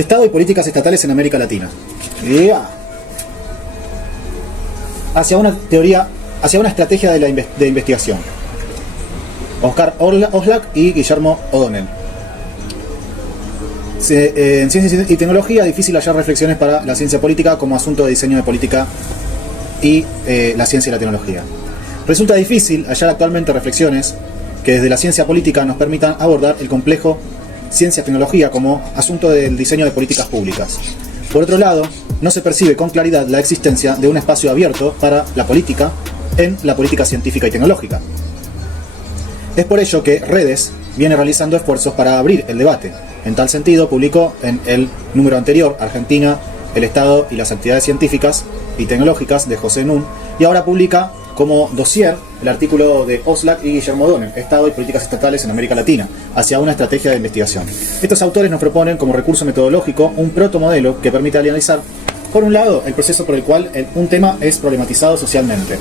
Estado y políticas estatales en América Latina. Hacia una estrategia de investigación. Oscar Oslak y Guillermo O'Donnell. En ciencia y tecnología, difícil hallar reflexiones para la ciencia política como asunto de diseño de política y la ciencia y la tecnología. Resulta difícil hallar actualmente reflexiones que desde la ciencia política nos permitan abordar el complejo ciencia-tecnología como asunto del diseño de políticas públicas. Por otro lado, no se percibe con claridad la existencia de un espacio abierto para la política en la política científica y tecnológica. Es por ello que Redes viene realizando esfuerzos para abrir el debate. En tal sentido, publicó en el número anterior Argentina, el Estado y las actividades científicas y tecnológicas de José Nun, y ahora publica como dossier el artículo de Oslak y Guillermo O'Donnell, Estado y políticas estatales en América Latina, hacia una estrategia de investigación. Estos autores nos proponen como recurso metodológico un protomodelo que permite analizar, por un lado, el proceso por el cual un tema es problematizado socialmente,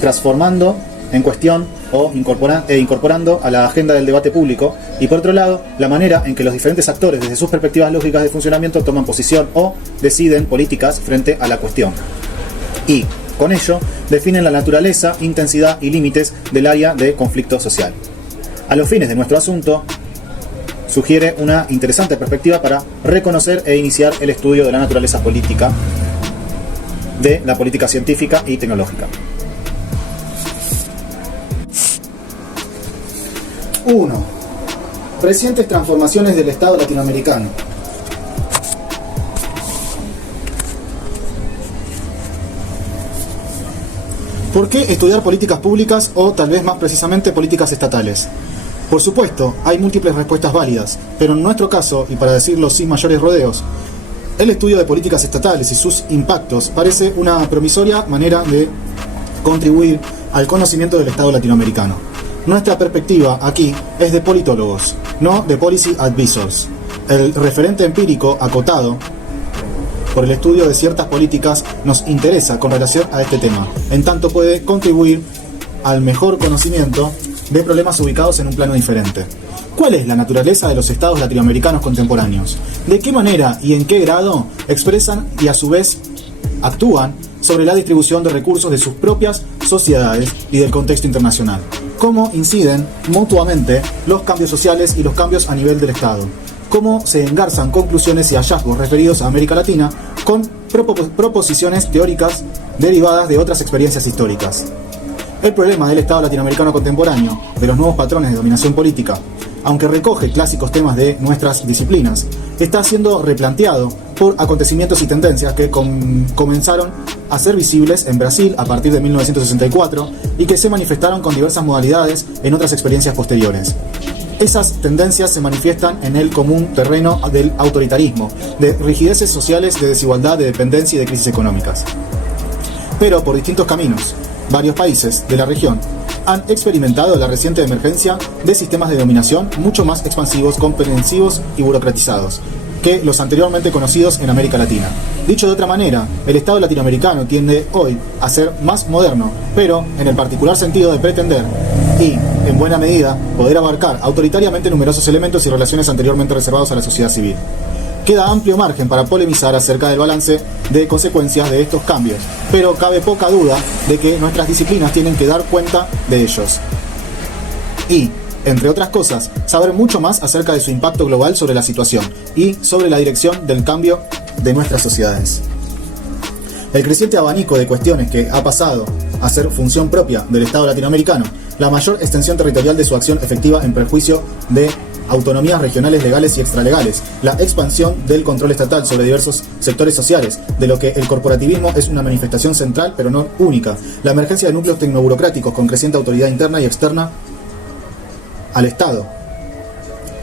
transformando en cuestión o incorporando a la agenda del debate público, y por otro lado, la manera en que los diferentes actores, desde sus perspectivas lógicas de funcionamiento, toman posición o deciden políticas frente a la cuestión. Y, con ello, definen la naturaleza, intensidad y límites del área de conflicto social. A los fines de nuestro asunto, sugiere una interesante perspectiva para reconocer e iniciar el estudio de la naturaleza política de la política científica y tecnológica. 1. Recientes transformaciones del Estado latinoamericano. ¿Por qué estudiar políticas públicas o tal vez más precisamente políticas estatales? Por supuesto, hay múltiples respuestas válidas, pero en nuestro caso, y para decirlo sin mayores rodeos, el estudio de políticas estatales y sus impactos parece una promisoria manera de contribuir al conocimiento del Estado latinoamericano. Nuestra perspectiva aquí es de politólogos, no de policy advisors. El referente empírico acotado por el estudio de ciertas políticas nos interesa con relación a este tema, en tanto puede contribuir al mejor conocimiento de problemas ubicados en un plano diferente. ¿Cuál es la naturaleza de los estados latinoamericanos contemporáneos? ¿De qué manera y en qué grado expresan y a su vez actúan sobre la distribución de recursos de sus propias sociedades y del contexto internacional? ¿Cómo inciden mutuamente los cambios sociales y los cambios a nivel del Estado? ¿Cómo se engarzan conclusiones y hallazgos referidos a América Latina con proposiciones teóricas derivadas de otras experiencias históricas? El problema del Estado latinoamericano contemporáneo, de los nuevos patrones de dominación política, aunque recoge clásicos temas de nuestras disciplinas, está siendo replanteado por acontecimientos y tendencias que comenzaron a ser visibles en Brasil a partir de 1964 y que se manifestaron con diversas modalidades en otras experiencias posteriores. Esas tendencias se manifiestan en el común terreno del autoritarismo, de rigideces sociales, de desigualdad, de dependencia y de crisis económicas. Pero por distintos caminos, varios países de la región han experimentado la reciente emergencia de sistemas de dominación mucho más expansivos, comprensivos y burocratizados que los anteriormente conocidos en América Latina. Dicho de otra manera, el Estado latinoamericano tiende hoy a ser más moderno, pero en el particular sentido de pretender y, en buena medida, poder abarcar autoritariamente numerosos elementos y relaciones anteriormente reservados a la sociedad civil. Queda amplio margen para polemizar acerca del balance de consecuencias de estos cambios, pero cabe poca duda de que nuestras disciplinas tienen que dar cuenta de ellos. Y, entre otras cosas, saber mucho más acerca de su impacto global sobre la situación y sobre la dirección del cambio de nuestras sociedades. El creciente abanico de cuestiones que ha pasado a ser función propia del Estado latinoamericano, la mayor extensión territorial de su acción efectiva en perjuicio de autonomías regionales legales y extralegales, la expansión del control estatal sobre diversos sectores sociales, de lo que el corporativismo es una manifestación central pero no única, la emergencia de núcleos tecnoburocráticos con creciente autoridad interna y externa al Estado.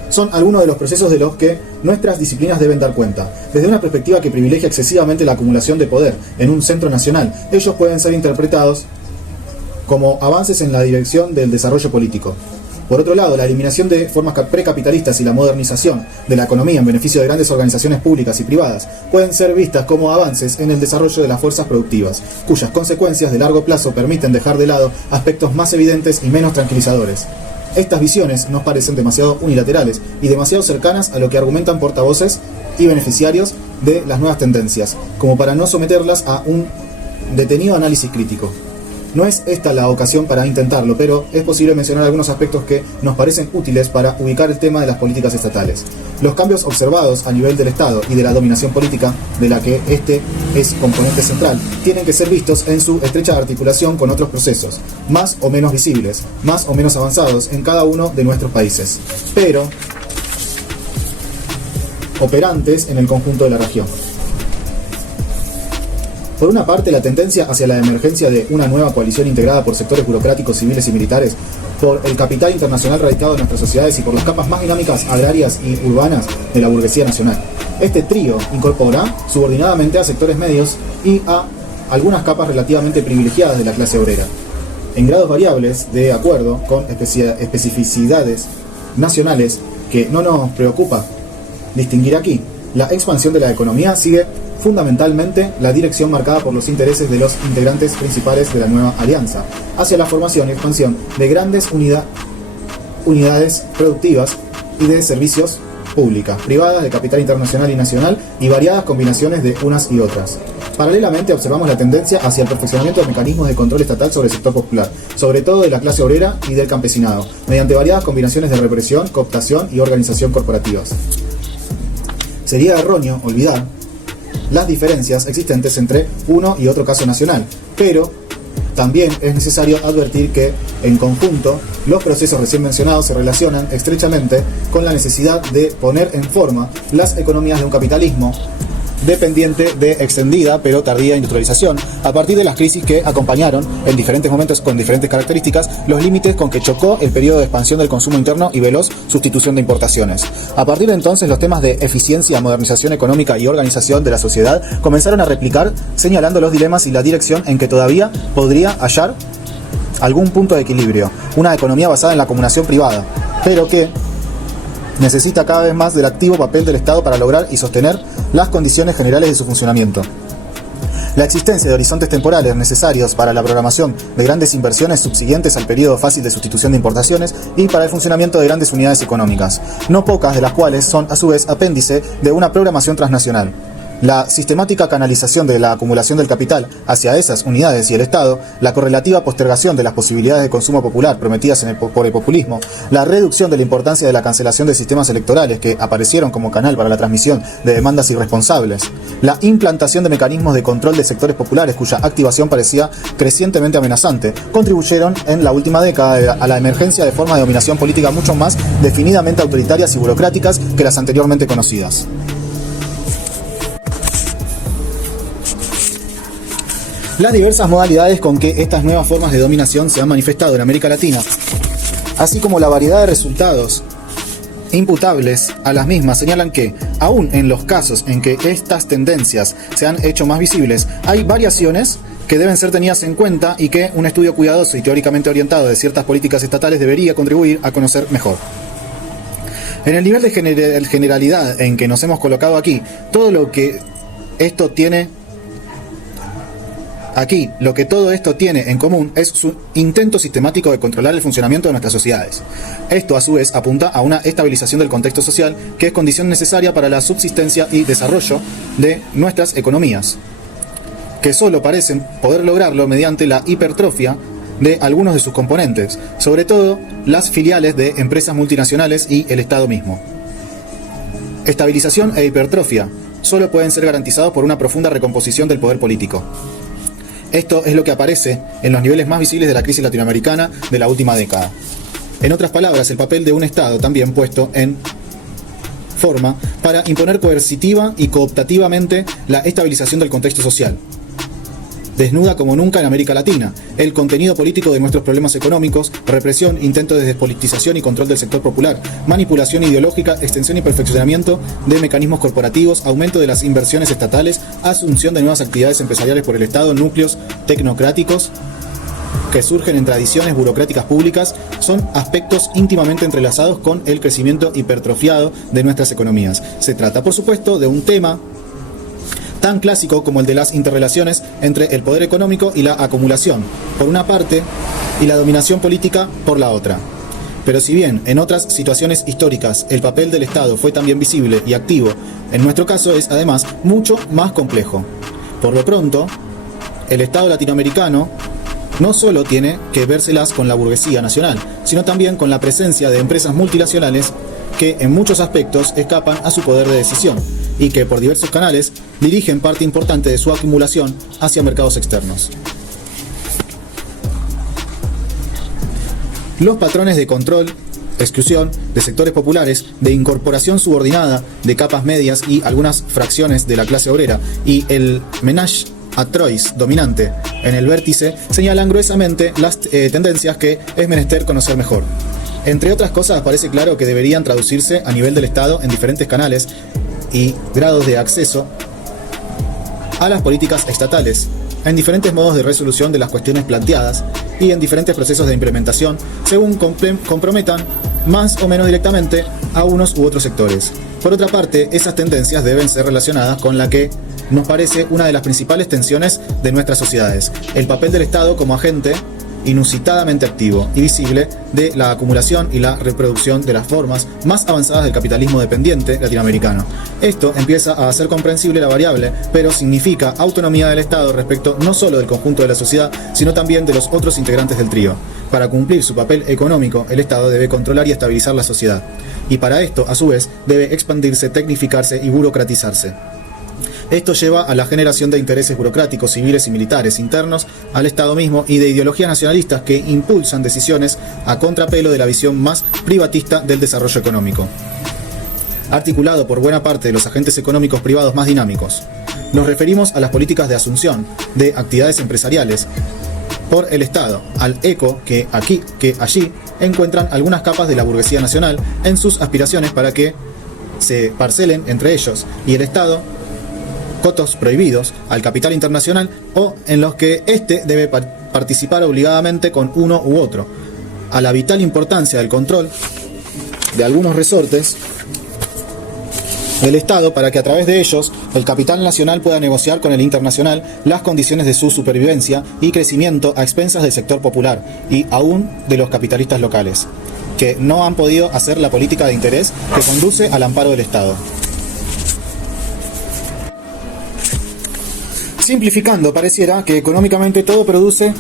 Son algunos de los procesos de los que nuestras disciplinas deben dar cuenta. Desde una perspectiva que privilegia excesivamente la acumulación de poder en un centro nacional, ellos pueden ser interpretados como avances en la dirección del desarrollo político. Por otro lado, la eliminación de formas precapitalistas y la modernización de la economía en beneficio de grandes organizaciones públicas y privadas pueden ser vistas como avances en el desarrollo de las fuerzas productivas, cuyas consecuencias de largo plazo permiten dejar de lado aspectos más evidentes y menos tranquilizadores. Estas visiones nos parecen demasiado unilaterales y demasiado cercanas a lo que argumentan portavoces y beneficiarios de las nuevas tendencias, como para no someterlas a un detenido análisis crítico. No es esta la ocasión para intentarlo, pero es posible mencionar algunos aspectos que nos parecen útiles para ubicar el tema de las políticas estatales. Los cambios observados a nivel del Estado y de la dominación política, de la que este es componente central, tienen que ser vistos en su estrecha articulación con otros procesos, más o menos visibles, más o menos avanzados en cada uno de nuestros países, pero operantes en el conjunto de la región. Por una parte, la tendencia hacia la emergencia de una nueva coalición integrada por sectores burocráticos, civiles y militares, por el capital internacional radicado en nuestras sociedades y por las capas más dinámicas agrarias y urbanas de la burguesía nacional. Este trío incorpora subordinadamente a sectores medios y a algunas capas relativamente privilegiadas de la clase obrera, en grados variables de acuerdo con especificidades nacionales que no nos preocupa distinguir aquí. La expansión de la economía sigue fundamentalmente la dirección marcada por los intereses de los integrantes principales de la nueva alianza, hacia la formación y expansión de grandes unidades productivas y de servicios públicas, privadas, de capital internacional y nacional, y variadas combinaciones de unas y otras. Paralelamente observamos la tendencia hacia el perfeccionamiento de mecanismos de control estatal sobre el sector popular, sobre todo de la clase obrera y del campesinado, mediante variadas combinaciones de represión, cooptación y organización corporativas. Sería erróneo olvidar las diferencias existentes entre uno y otro caso nacional, pero también es necesario advertir que, en conjunto, los procesos recién mencionados se relacionan estrechamente con la necesidad de poner en forma las economías de un capitalismo dependiente de extendida pero tardía industrialización, a partir de las crisis que acompañaron, en diferentes momentos con diferentes características, los límites con que chocó el periodo de expansión del consumo interno y veloz sustitución de importaciones. A partir de entonces, los temas de eficiencia, modernización económica y organización de la sociedad comenzaron a replicar, señalando los dilemas y la dirección en que todavía podría hallar algún punto de equilibrio, una economía basada en la acumulación privada, pero que necesita cada vez más del activo papel del Estado para lograr y sostener las condiciones generales de su funcionamiento. La existencia de horizontes temporales necesarios para la programación de grandes inversiones subsiguientes al periodo fácil de sustitución de importaciones y para el funcionamiento de grandes unidades económicas, no pocas de las cuales son a su vez apéndice de una programación transnacional. La sistemática canalización de la acumulación del capital hacia esas unidades y el Estado, la correlativa postergación de las posibilidades de consumo popular prometidas por el populismo, la reducción de la importancia de la cancelación de sistemas electorales que aparecieron como canal para la transmisión de demandas irresponsables, la implantación de mecanismos de control de sectores populares cuya activación parecía crecientemente amenazante, contribuyeron en la última década a la emergencia de formas de dominación política mucho más definidamente autoritarias y burocráticas que las anteriormente conocidas. Las diversas modalidades con que estas nuevas formas de dominación se han manifestado en América Latina, así como la variedad de resultados imputables a las mismas, señalan que, aún en los casos en que estas tendencias se han hecho más visibles, hay variaciones que deben ser tenidas en cuenta y que un estudio cuidadoso y teóricamente orientado de ciertas políticas estatales debería contribuir a conocer mejor. En el nivel de generalidad en que nos hemos colocado aquí, todo lo que esto tiene en común es su intento sistemático de controlar el funcionamiento de nuestras sociedades. Esto, a su vez, apunta a una estabilización del contexto social, que es condición necesaria para la subsistencia y desarrollo de nuestras economías, que solo parecen poder lograrlo mediante la hipertrofia de algunos de sus componentes, sobre todo las filiales de empresas multinacionales y el Estado mismo. Estabilización e hipertrofia solo pueden ser garantizados por una profunda recomposición del poder político. Esto es lo que aparece en los niveles más visibles de la crisis latinoamericana de la última década. En otras palabras, el papel de un Estado también puesto en forma para imponer coercitiva y cooptativamente la estabilización del contexto social. Desnuda como nunca en América Latina el contenido político de nuestros problemas económicos, represión, intento de despolitización y control del sector popular, manipulación ideológica, extensión y perfeccionamiento de mecanismos corporativos, aumento de las inversiones estatales, asunción de nuevas actividades empresariales por el Estado, núcleos tecnocráticos que surgen en tradiciones burocráticas públicas, son aspectos íntimamente entrelazados con el crecimiento hipertrofiado de nuestras economías. Se trata, por supuesto, de un tema tan clásico como el de las interrelaciones entre el poder económico y la acumulación, por una parte, y la dominación política, por la otra. Pero si bien en otras situaciones históricas el papel del Estado fue también visible y activo, en nuestro caso es además mucho más complejo. Por lo pronto, el Estado latinoamericano no solo tiene que vérselas con la burguesía nacional, sino también con la presencia de empresas multinacionales que en muchos aspectos escapan a su poder de decisión y que por diversos canales dirigen parte importante de su acumulación hacia mercados externos. Los patrones de control, exclusión de sectores populares, de incorporación subordinada de capas medias y algunas fracciones de la clase obrera y el ménage à trois dominante en el vértice señalan gruesamente las tendencias que es menester conocer mejor. Entre otras cosas, parece claro que deberían traducirse a nivel del Estado en diferentes canales y grados de acceso a las políticas estatales, en diferentes modos de resolución de las cuestiones planteadas y en diferentes procesos de implementación, según comprometan más o menos directamente a unos u otros sectores. Por otra parte, esas tendencias deben ser relacionadas con la que nos parece una de las principales tensiones de nuestras sociedades: el papel del Estado como agente inusitadamente activo y visible de la acumulación y la reproducción de las formas más avanzadas del capitalismo dependiente latinoamericano. Esto empieza a hacer comprensible la variable, pero significa autonomía del Estado respecto no solo del conjunto de la sociedad, sino también de los otros integrantes del trío. Para cumplir su papel económico, el Estado debe controlar y estabilizar la sociedad, y para esto, a su vez, debe expandirse, tecnificarse y burocratizarse. Esto lleva a la generación de intereses burocráticos, civiles y militares internos al Estado mismo y de ideologías nacionalistas que impulsan decisiones a contrapelo de la visión más privatista del desarrollo económico, articulado por buena parte de los agentes económicos privados más dinámicos. Nos referimos a las políticas de asunción de actividades empresariales por el Estado, al eco que allí encuentran algunas capas de la burguesía nacional en sus aspiraciones para que se parcelen entre ellos y el Estado cotos prohibidos al capital internacional, o en los que éste debe participar obligadamente con uno u otro, a la vital importancia del control de algunos resortes del Estado para que a través de ellos el capital nacional pueda negociar con el internacional las condiciones de su supervivencia y crecimiento a expensas del sector popular y aún de los capitalistas locales, que no han podido hacer la política de interés que conduce al amparo del Estado. Simplificando, pareciera que económicamente todo conduce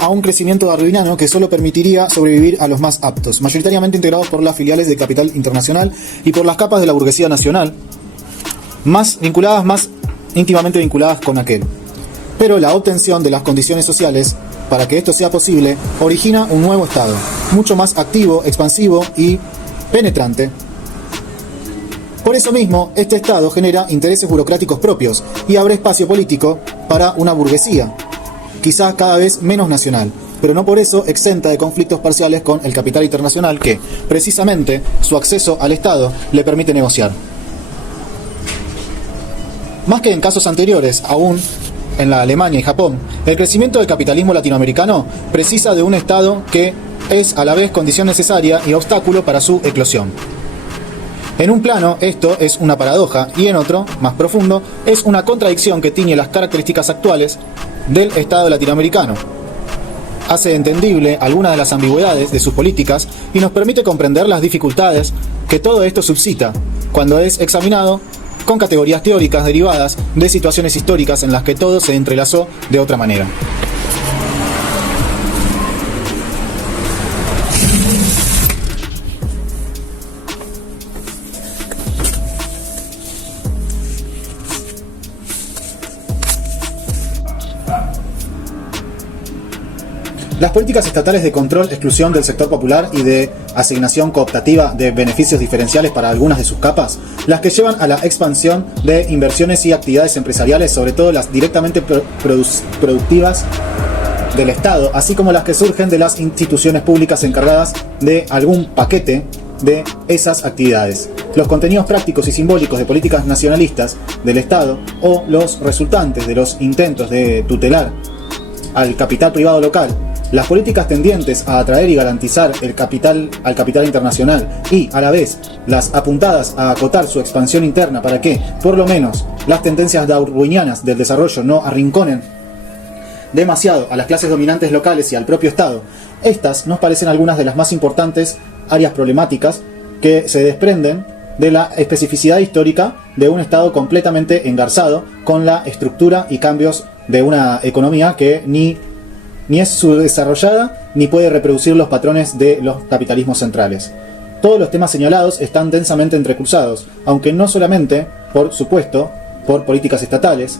a un crecimiento darwiniano que solo permitiría sobrevivir a los más aptos, mayoritariamente integrados por las filiales de capital internacional y por las capas de la burguesía nacional, más íntimamente vinculadas con aquel. Pero la obtención de las condiciones sociales para que esto sea posible origina un nuevo Estado, mucho más activo, expansivo y penetrante. Por eso mismo, este Estado genera intereses burocráticos propios y abre espacio político para una burguesía, quizá cada vez menos nacional, pero no por eso exenta de conflictos parciales con el capital internacional que, precisamente, su acceso al Estado le permite negociar. Más que en casos anteriores, aún en la Alemania y Japón, el crecimiento del capitalismo latinoamericano precisa de un Estado que es a la vez condición necesaria y obstáculo para su eclosión. En un plano, esto es una paradoja, y en otro, más profundo, es una contradicción que tiñe las características actuales del Estado latinoamericano. Hace entendible algunas de las ambigüedades de sus políticas y nos permite comprender las dificultades que todo esto suscita cuando es examinado con categorías teóricas derivadas de situaciones históricas en las que todo se entrelazó de otra manera. Las políticas estatales de control, exclusión del sector popular y de asignación cooptativa de beneficios diferenciales para algunas de sus capas, las que llevan a la expansión de inversiones y actividades empresariales, sobre todo las directamente productivas del Estado, así como las que surgen de las instituciones públicas encargadas de algún paquete de esas actividades, los contenidos prácticos y simbólicos de políticas nacionalistas del Estado o los resultantes de los intentos de tutelar al capital privado local, las políticas tendientes a atraer y garantizar al capital internacional y, a la vez, las apuntadas a acotar su expansión interna para que, por lo menos, las tendencias darwinianas del desarrollo no arrinconen demasiado a las clases dominantes locales y al propio Estado, estas nos parecen algunas de las más importantes áreas problemáticas que se desprenden de la especificidad histórica de un Estado completamente engarzado con la estructura y cambios de una economía que ni es subdesarrollada ni puede reproducir los patrones de los capitalismos centrales. Todos los temas señalados están densamente entrecruzados, aunque no solamente, por supuesto, por políticas estatales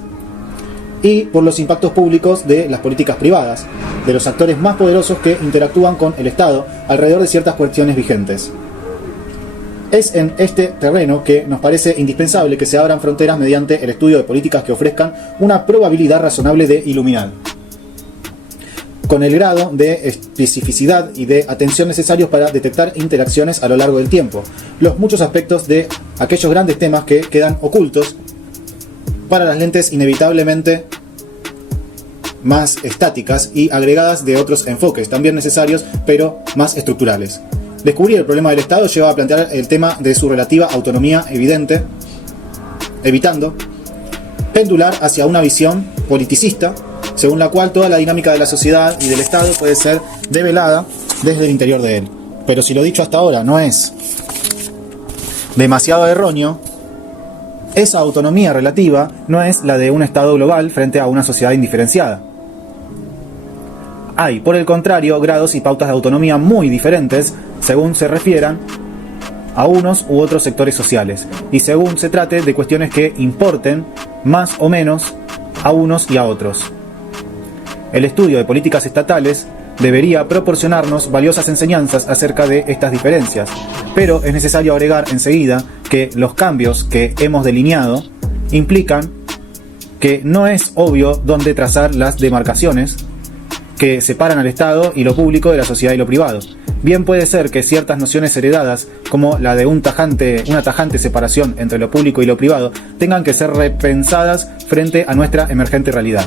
y por los impactos públicos de las políticas privadas, de los actores más poderosos que interactúan con el Estado alrededor de ciertas cuestiones vigentes. Es en este terreno que nos parece indispensable que se abran fronteras mediante el estudio de políticas que ofrezcan una probabilidad razonable de iluminar, con el grado de especificidad y de atención necesarios para detectar interacciones a lo largo del tiempo, los muchos aspectos de aquellos grandes temas que quedan ocultos para las lentes inevitablemente más estáticas y agregadas de otros enfoques, también necesarios, pero más estructurales. Descubrir el problema del Estado lleva a plantear el tema de su relativa autonomía evidente, evitando pendular hacia una visión politicista, según la cual toda la dinámica de la sociedad y del Estado puede ser develada desde el interior de él. Pero si lo dicho hasta ahora no es demasiado erróneo, esa autonomía relativa no es la de un Estado global frente a una sociedad indiferenciada. Hay, por el contrario, grados y pautas de autonomía muy diferentes según se refieran a unos u otros sectores sociales y según se trate de cuestiones que importen más o menos a unos y a otros. El estudio de políticas estatales debería proporcionarnos valiosas enseñanzas acerca de estas diferencias, pero es necesario agregar enseguida que los cambios que hemos delineado implican que no es obvio dónde trazar las demarcaciones que separan al Estado y lo público de la sociedad y lo privado. Bien puede ser que ciertas nociones heredadas, como la de una tajante separación entre lo público y lo privado, tengan que ser repensadas frente a nuestra emergente realidad.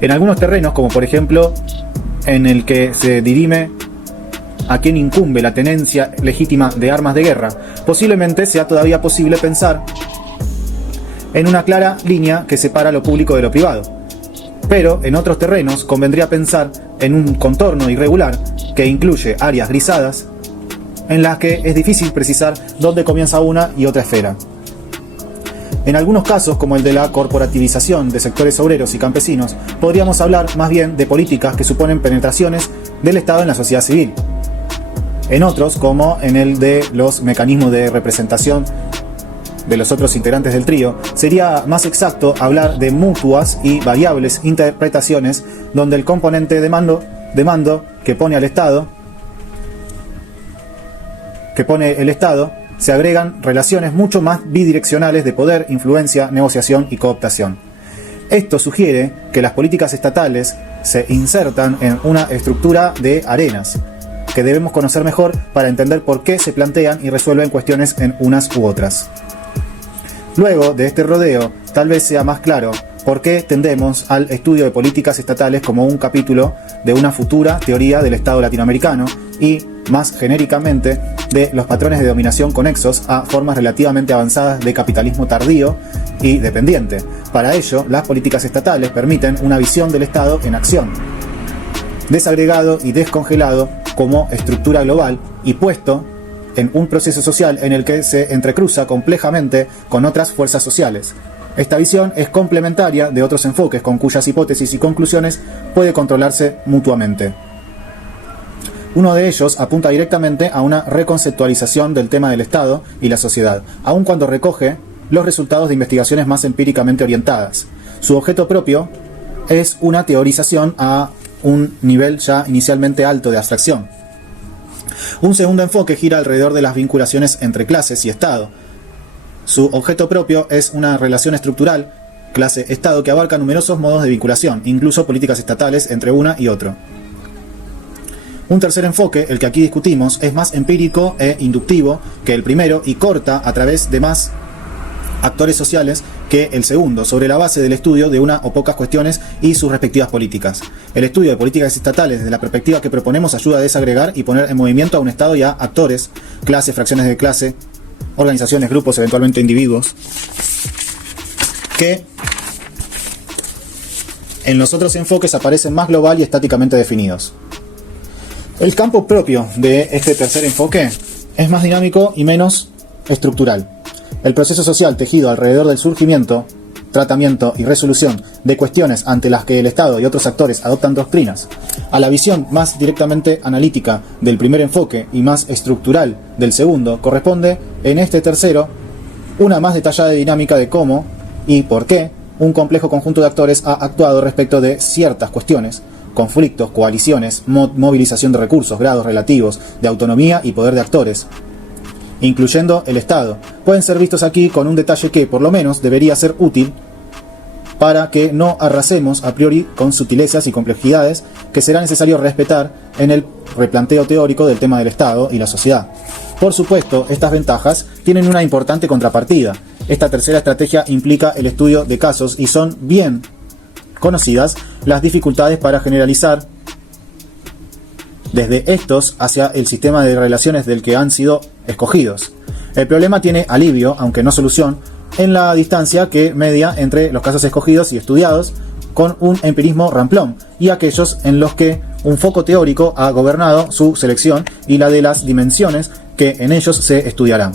En algunos terrenos, como por ejemplo en el que se dirime a quien incumbe la tenencia legítima de armas de guerra, posiblemente sea todavía posible pensar en una clara línea que separa lo público de lo privado. Pero en otros terrenos convendría pensar en un contorno irregular que incluye áreas grisadas en las que es difícil precisar dónde comienza una y otra esfera. En algunos casos, como el de la corporativización de sectores obreros y campesinos, podríamos hablar más bien de políticas que suponen penetraciones del Estado en la sociedad civil. En otros, como en el de los mecanismos de representación de los otros integrantes del trío, sería más exacto hablar de mutuas y variables interpretaciones donde el componente de mando que pone el Estado se agregan relaciones mucho más bidireccionales de poder, influencia, negociación y cooptación. Esto sugiere que las políticas estatales se insertan en una estructura de arenas que debemos conocer mejor para entender por qué se plantean y resuelven cuestiones en unas u otras. Luego de este rodeo, tal vez sea más claro por qué tendemos al estudio de políticas estatales como un capítulo de una futura teoría del Estado latinoamericano y, más genéricamente, de los patrones de dominación conexos a formas relativamente avanzadas de capitalismo tardío y dependiente. Para ello, las políticas estatales permiten una visión del Estado en acción, desagregado y descongelado como estructura global y puesto en un proceso social en el que se entrecruza complejamente con otras fuerzas sociales. Esta visión es complementaria de otros enfoques con cuyas hipótesis y conclusiones puede controlarse mutuamente. Uno de ellos apunta directamente a una reconceptualización del tema del Estado y la sociedad, aun cuando recoge los resultados de investigaciones más empíricamente orientadas. Su objeto propio es una teorización a un nivel ya inicialmente alto de abstracción. Un segundo enfoque gira alrededor de las vinculaciones entre clases y Estado. Su objeto propio es una relación estructural, clase-Estado, que abarca numerosos modos de vinculación, incluso políticas estatales entre una y otro. Un tercer enfoque, el que aquí discutimos, es más empírico e inductivo que el primero y corta a través de más actores sociales que el segundo, sobre la base del estudio de una o pocas cuestiones y sus respectivas políticas. El estudio de políticas estatales desde la perspectiva que proponemos ayuda a desagregar y poner en movimiento a un Estado y a actores, clases, fracciones de clase, organizaciones, grupos, eventualmente individuos, que En los otros enfoques aparecen más global y estáticamente definidos. El campo propio de este tercer enfoque es más dinámico y menos estructural. El proceso social tejido alrededor del surgimiento, tratamiento y resolución de cuestiones ante las que el Estado y otros actores adoptan doctrinas, a la visión más directamente analítica del primer enfoque y más estructural del segundo, corresponde en este tercero una más detallada dinámica de cómo y por qué un complejo conjunto de actores ha actuado respecto de ciertas cuestiones, conflictos, coaliciones, movilización de recursos, grados relativos de autonomía y poder de actores, incluyendo el Estado. Pueden ser vistos aquí con un detalle que, por lo menos, debería ser útil para que no arrasemos a priori con sutilezas y complejidades que será necesario respetar en el replanteo teórico del tema del Estado y la sociedad. Por supuesto, estas ventajas tienen una importante contrapartida. Esta tercera estrategia implica el estudio de casos y son bien conocidas las dificultades para generalizar desde estos hacia el sistema de relaciones del que han sido escogidos. El problema tiene alivio, aunque no solución, en la distancia que media entre los casos escogidos y estudiados con un empirismo ramplón y aquellos en los que un foco teórico ha gobernado su selección y la de las dimensiones que en ellos se estudiarán.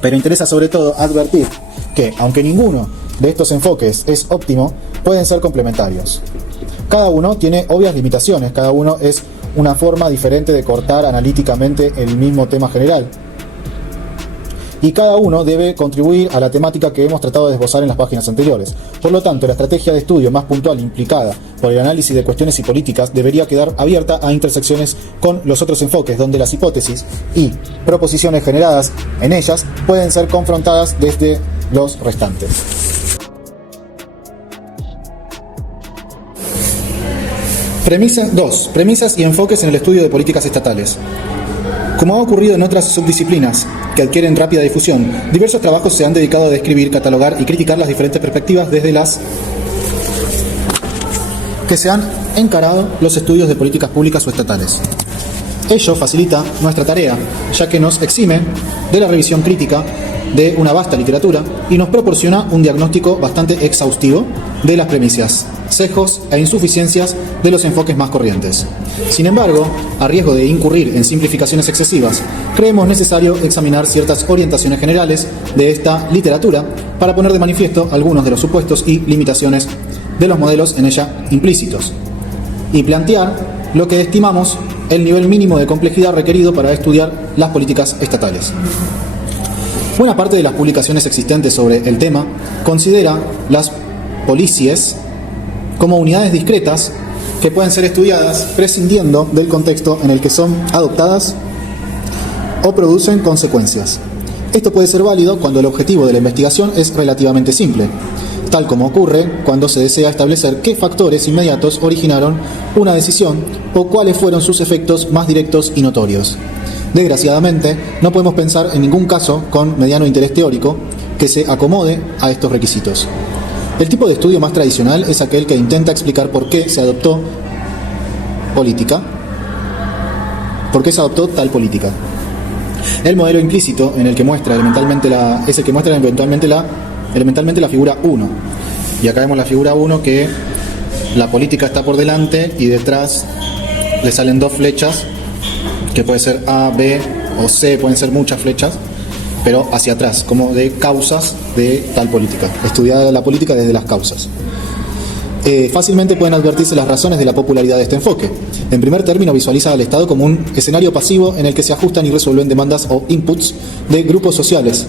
Pero interesa sobre todo advertir que, aunque ninguno de estos enfoques es óptimo, pueden ser complementarios. Cada uno tiene obvias limitaciones, cada uno es una forma diferente de cortar analíticamente el mismo tema general. Y cada uno debe contribuir a la temática que hemos tratado de esbozar en las páginas anteriores. Por lo tanto, la estrategia de estudio más puntual implicada por el análisis de cuestiones y políticas debería quedar abierta a intersecciones con los otros enfoques, donde las hipótesis y proposiciones generadas en ellas pueden ser confrontadas desde los restantes. Premisa 2. Premisas y enfoques en el estudio de políticas estatales. Como ha ocurrido en otras subdisciplinas que adquieren rápida difusión, diversos trabajos se han dedicado a describir, catalogar y criticar las diferentes perspectivas desde las que se han encarado los estudios de políticas públicas o estatales. Ello facilita nuestra tarea, ya que nos exime de la revisión crítica de una vasta literatura y nos proporciona un diagnóstico bastante exhaustivo de las premisas, sesgos e insuficiencias de los enfoques más corrientes. Sin embargo, a riesgo de incurrir en simplificaciones excesivas, creemos necesario examinar ciertas orientaciones generales de esta literatura para poner de manifiesto algunos de los supuestos y limitaciones de los modelos en ella implícitos y plantear lo que estimamos el nivel mínimo de complejidad requerido para estudiar las políticas estatales. Buena parte de las publicaciones existentes sobre el tema considera las policies como unidades discretas que pueden ser estudiadas prescindiendo del contexto en el que son adoptadas o producen consecuencias. Esto puede ser válido cuando el objetivo de la investigación es relativamente simple, tal como ocurre cuando se desea establecer qué factores inmediatos originaron una decisión o cuáles fueron sus efectos más directos y notorios. Desgraciadamente, no podemos pensar en ningún caso con mediano interés teórico que se acomode a estos requisitos. El tipo de estudio más tradicional es aquel que intenta explicar por qué se adoptó tal política. El modelo implícito en el que muestra elementalmente es el que muestra elementalmente la figura 1. Y acá vemos la figura 1 que la política está por delante y detrás le salen dos flechas, que puede ser A, B o C, pueden ser muchas flechas, pero hacia atrás, como de causas de tal política, estudiada la política desde las causas. Fácilmente pueden advertirse las razones de la popularidad de este enfoque. En primer término, visualiza al Estado como un escenario pasivo en el que se ajustan y resuelven demandas o inputs de grupos sociales.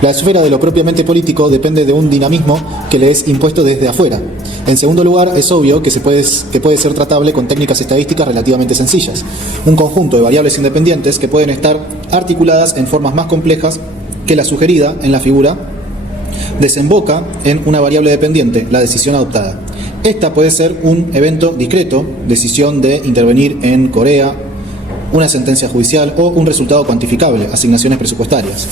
La esfera de lo propiamente político depende de un dinamismo que le es impuesto desde afuera. En segundo lugar, es obvio que puede ser tratable con técnicas estadísticas relativamente sencillas, un conjunto de variables independientes que pueden estar articuladas en formas más complejas que la sugerida en la figura desemboca en una variable dependiente, la decisión adoptada. Esta puede ser un evento discreto, decisión de intervenir en Corea, una sentencia judicial o un resultado cuantificable, asignaciones presupuestarias.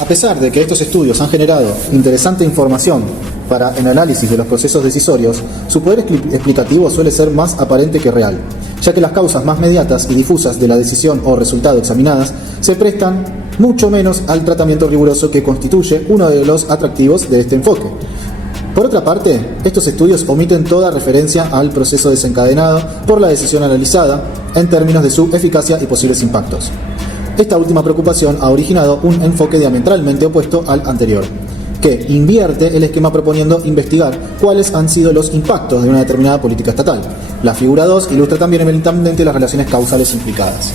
A pesar de que estos estudios han generado interesante información para el análisis de los procesos decisorios, su poder explicativo suele ser más aparente que real, ya que las causas más mediatas y difusas de la decisión o resultado examinadas se prestan mucho menos al tratamiento riguroso que constituye uno de los atractivos de este enfoque. Por otra parte, estos estudios omiten toda referencia al proceso desencadenado por la decisión analizada en términos de su eficacia y posibles impactos. Esta última preocupación ha originado un enfoque diametralmente opuesto al anterior, que invierte el esquema proponiendo investigar cuáles han sido los impactos de una determinada política estatal. La figura 2 ilustra también evidentemente las relaciones causales implicadas.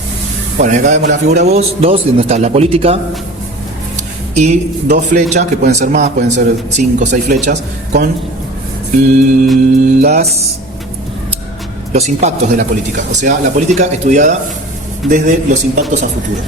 Bueno, acá vemos la figura 2, donde está la política y dos flechas, que pueden ser más, pueden ser 5 o 6 flechas, con los impactos de la política. O sea, la política estudiada desde los impactos a futuro.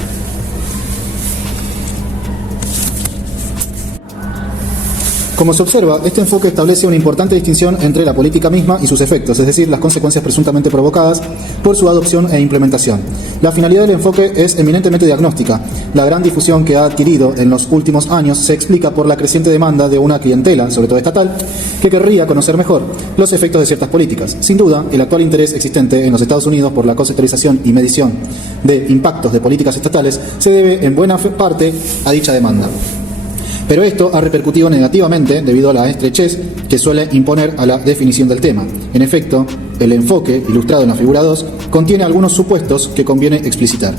Como se observa, este enfoque establece una importante distinción entre la política misma y sus efectos, es decir, las consecuencias presuntamente provocadas por su adopción e implementación. La finalidad del enfoque es eminentemente diagnóstica. La gran difusión que ha adquirido en los últimos años se explica por la creciente demanda de una clientela, sobre todo estatal, que querría conocer mejor los efectos de ciertas políticas. Sin duda, el actual interés existente en los Estados Unidos por la conceptualización y medición de impactos de políticas estatales se debe en buena parte a dicha demanda. Pero esto ha repercutido negativamente debido a la estrechez que suele imponer a la definición del tema. En efecto, el enfoque, ilustrado en la figura 2, contiene algunos supuestos que conviene explicitar.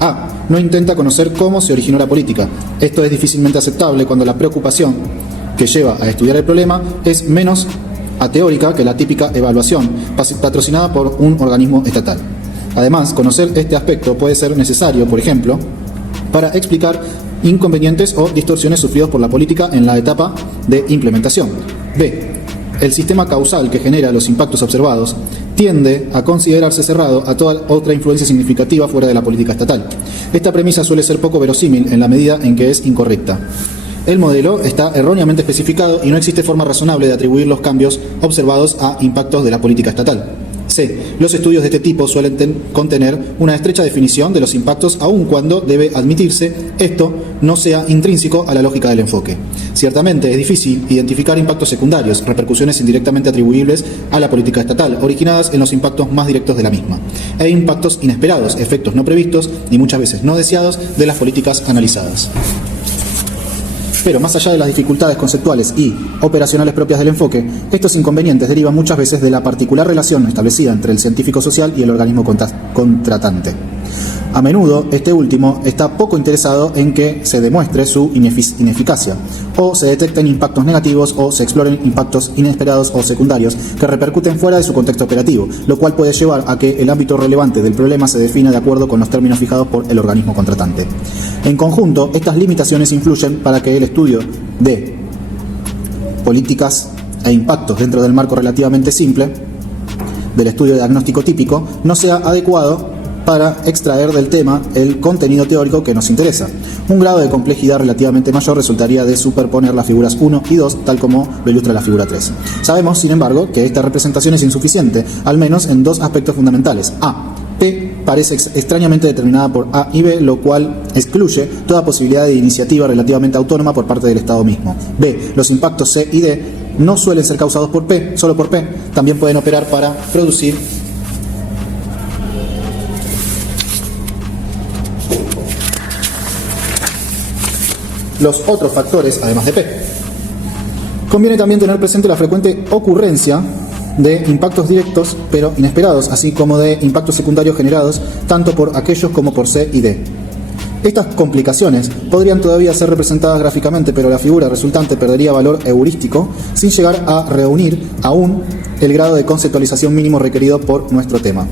A. No intenta conocer cómo se originó la política. Esto es difícilmente aceptable cuando la preocupación que lleva a estudiar el problema es menos ateórica que la típica evaluación patrocinada por un organismo estatal. Además, conocer este aspecto puede ser necesario, por ejemplo, para explicar inconvenientes o distorsiones sufridos por la política en la etapa de implementación. B. El sistema causal que genera los impactos observados tiende a considerarse cerrado a toda otra influencia significativa fuera de la política estatal. Esta premisa suele ser poco verosímil en la medida en que es incorrecta. El modelo está erróneamente especificado y no existe forma razonable de atribuir los cambios observados a impactos de la política estatal. C. Los estudios de este tipo suelen contener una estrecha definición de los impactos, aun cuando debe admitirse esto no sea intrínseco a la lógica del enfoque. Ciertamente es difícil identificar impactos secundarios, repercusiones indirectamente atribuibles a la política estatal, originadas en los impactos más directos de la misma, e impactos inesperados, efectos no previstos y muchas veces no deseados de las políticas analizadas. Pero más allá de las dificultades conceptuales y operacionales propias del enfoque, estos inconvenientes derivan muchas veces de la particular relación establecida entre el científico social y el organismo contratante. A menudo, este último está poco interesado en que se demuestre su ineficacia, o se detecten impactos negativos o se exploren impactos inesperados o secundarios que repercuten fuera de su contexto operativo, lo cual puede llevar a que el ámbito relevante del problema se defina de acuerdo con los términos fijados por el organismo contratante. En conjunto, estas limitaciones influyen para que el estudio de políticas e impactos dentro del marco relativamente simple del estudio diagnóstico típico no sea adecuado para extraer del tema el contenido teórico que nos interesa. Un grado de complejidad relativamente mayor resultaría de superponer las figuras 1 y 2, tal como lo ilustra la figura 3. Sabemos, sin embargo, que esta representación es insuficiente, al menos en dos aspectos fundamentales. A. P parece extrañamente determinada por A y B, lo cual excluye toda posibilidad de iniciativa relativamente autónoma por parte del Estado mismo. B. Los impactos C y D no suelen ser causados por P, solo por P. También pueden operar para producir los otros factores, además de P. Conviene también tener presente la frecuente ocurrencia de impactos directos pero inesperados, así como de impactos secundarios generados tanto por aquellos como por C y D. Estas complicaciones podrían todavía ser representadas gráficamente, pero la figura resultante perdería valor heurístico sin llegar a reunir aún el grado de conceptualización mínimo requerido por nuestro tema.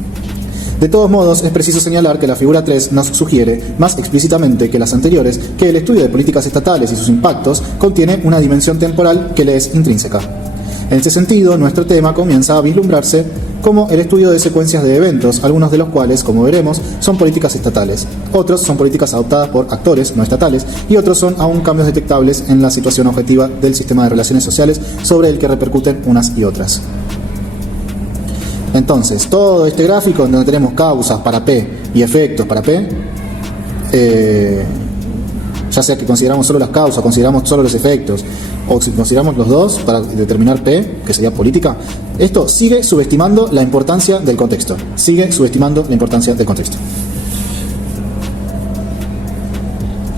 De todos modos, es preciso señalar que la figura 3 nos sugiere, más explícitamente que las anteriores, que el estudio de políticas estatales y sus impactos contiene una dimensión temporal que le es intrínseca. En este sentido, nuestro tema comienza a vislumbrarse como el estudio de secuencias de eventos, algunos de los cuales, como veremos, son políticas estatales. Otros son políticas adoptadas por actores no estatales y otros son aún cambios detectables en la situación objetiva del sistema de relaciones sociales sobre el que repercuten unas y otras. Entonces, todo este gráfico donde tenemos causas para P y efectos para P, ya sea que consideramos solo las causas, consideramos solo los efectos, o si consideramos los dos para determinar P, que sería política, esto sigue subestimando la importancia del contexto. Sigue subestimando la importancia del contexto.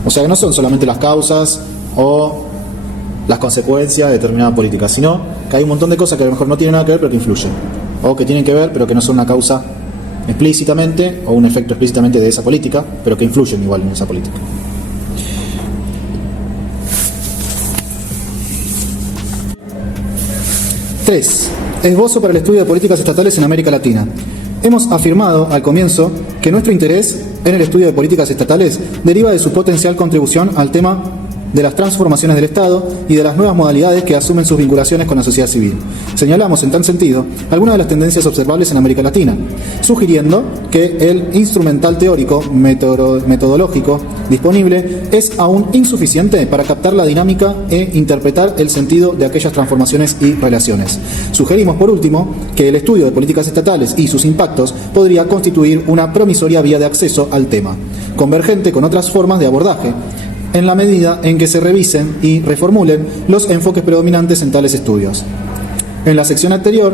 O sea que no son solamente las causas o las consecuencias de determinada política, sino que hay un montón de cosas que a lo mejor no tienen nada que ver pero que influyen, o que tienen que ver pero que no son una causa explícitamente o un efecto explícitamente de esa política, pero que influyen igual en esa política. Tres. Esbozo para el estudio de políticas estatales en América Latina. Hemos afirmado al comienzo que nuestro interés en el estudio de políticas estatales deriva de su potencial contribución al tema de las transformaciones del Estado y de las nuevas modalidades que asumen sus vinculaciones con la sociedad civil. Señalamos, en tal sentido, algunas de las tendencias observables en América Latina, sugiriendo que el instrumental teórico metodológico disponible es aún insuficiente para captar la dinámica e interpretar el sentido de aquellas transformaciones y relaciones. Sugerimos, por último, que el estudio de políticas estatales y sus impactos podría constituir una promisoria vía de acceso al tema, convergente con otras formas de abordaje, en la medida en que se revisen y reformulen los enfoques predominantes en tales estudios. En la sección anterior,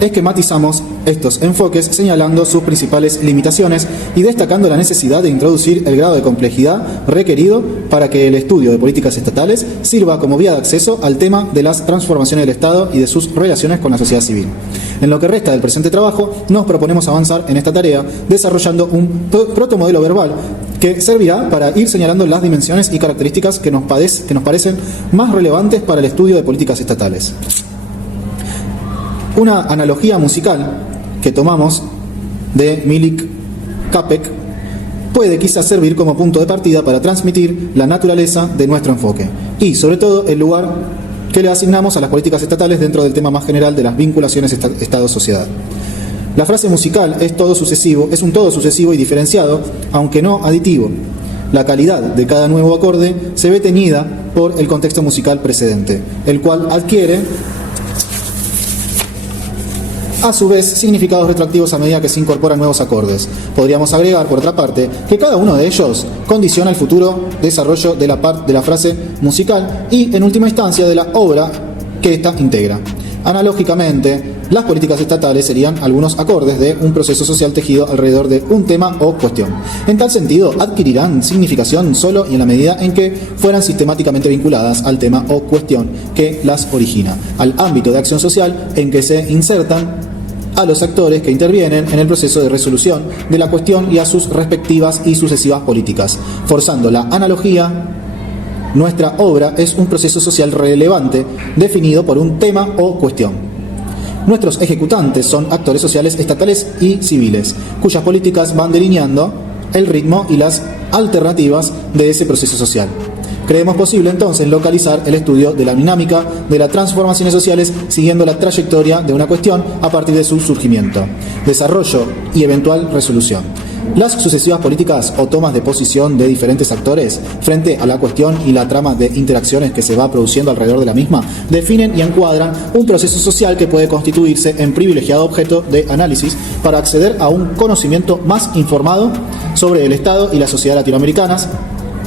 esquematizamos estos enfoques señalando sus principales limitaciones y destacando la necesidad de introducir el grado de complejidad requerido para que el estudio de políticas estatales sirva como vía de acceso al tema de las transformaciones del Estado y de sus relaciones con la sociedad civil. En lo que resta del presente trabajo, nos proponemos avanzar en esta tarea desarrollando un protomodelo verbal que servirá para ir señalando las dimensiones y características que nos parecen más relevantes para el estudio de políticas estatales. Una analogía musical que tomamos de Milik Capek puede quizás servir como punto de partida para transmitir la naturaleza de nuestro enfoque y, sobre todo, el lugar que le asignamos a las políticas estatales dentro del tema más general de las vinculaciones Estado-sociedad. La frase musical es un todo sucesivo y diferenciado, aunque no aditivo. La calidad de cada nuevo acorde se ve teñida por el contexto musical precedente, el cual adquiere a su vez significados retroactivos a medida que se incorporan nuevos acordes. Podríamos agregar, por otra parte, que cada uno de ellos condiciona el futuro desarrollo de la frase musical y, en última instancia, de la obra que ésta integra. Analógicamente, las políticas estatales serían algunos acordes de un proceso social tejido alrededor de un tema o cuestión. En tal sentido, adquirirán significación solo y en la medida en que fueran sistemáticamente vinculadas al tema o cuestión que las origina, al ámbito de acción social en que se insertan a los actores que intervienen en el proceso de resolución de la cuestión y a sus respectivas y sucesivas políticas. Forzando la analogía, nuestra obra es un proceso social relevante definido por un tema o cuestión. Nuestros ejecutantes son actores sociales estatales y civiles, cuyas políticas van delineando el ritmo y las alternativas de ese proceso social. Creemos posible entonces localizar el estudio de la dinámica de las transformaciones sociales siguiendo la trayectoria de una cuestión a partir de su surgimiento, desarrollo y eventual resolución. Las sucesivas políticas o tomas de posición de diferentes actores frente a la cuestión y la trama de interacciones que se va produciendo alrededor de la misma definen y encuadran un proceso social que puede constituirse en privilegiado objeto de análisis para acceder a un conocimiento más informado sobre el Estado y la sociedad latinoamericanas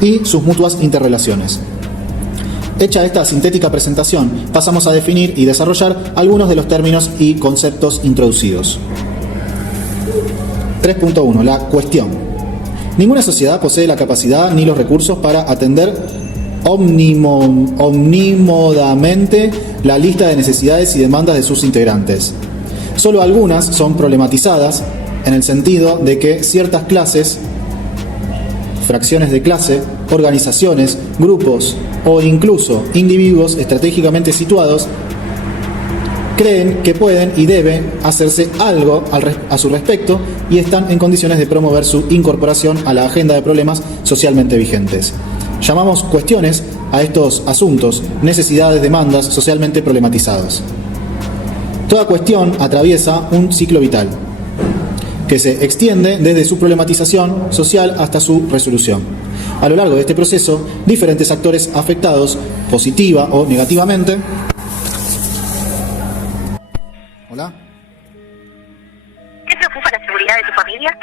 y sus mutuas interrelaciones. Hecha esta sintética presentación, pasamos a definir y desarrollar algunos de los términos y conceptos introducidos. 3.1. La cuestión. Ninguna sociedad posee la capacidad ni los recursos para atender omnímodamente la lista de necesidades y demandas de sus integrantes. Solo algunas son problematizadas en el sentido de que ciertas clases, fracciones de clase, organizaciones, grupos o incluso individuos estratégicamente situados creen que pueden y deben hacerse algo a su respecto y están en condiciones de promover su incorporación a la agenda de problemas socialmente vigentes. Llamamos cuestiones a estos asuntos, necesidades, demandas socialmente problematizados. Toda cuestión atraviesa un ciclo vital que se extiende desde su problematización social hasta su resolución. A lo largo de este proceso, diferentes actores afectados, positiva o negativamente. ¿Hola? ¿Te preocupa la seguridad de tu familia?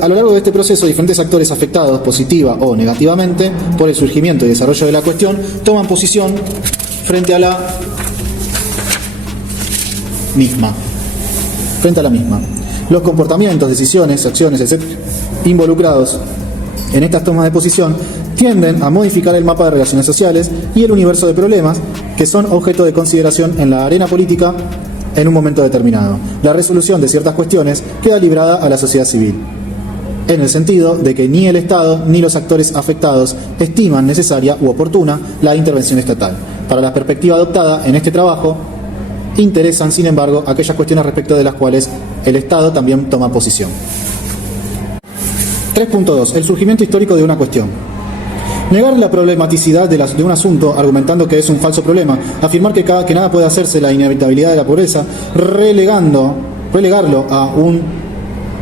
A lo largo de este proceso, diferentes actores afectados positiva o negativamente por el surgimiento y desarrollo de la cuestión toman posición frente a la misma. Los comportamientos, decisiones, acciones, etc. involucrados en estas tomas de posición tienden a modificar el mapa de relaciones sociales y el universo de problemas que son objeto de consideración en la arena política en un momento determinado. La resolución de ciertas cuestiones queda librada a la sociedad civil, en el sentido de que ni el Estado ni los actores afectados estiman necesaria u oportuna la intervención estatal. Para la perspectiva adoptada en este trabajo, interesan, sin embargo, aquellas cuestiones respecto de las cuales el Estado también toma posición. 3.2. El surgimiento histórico de una cuestión. Negar la problematicidad de un asunto argumentando que es un falso problema, afirmar que nada puede hacerse la inevitabilidad de la pobreza, relegarlo a un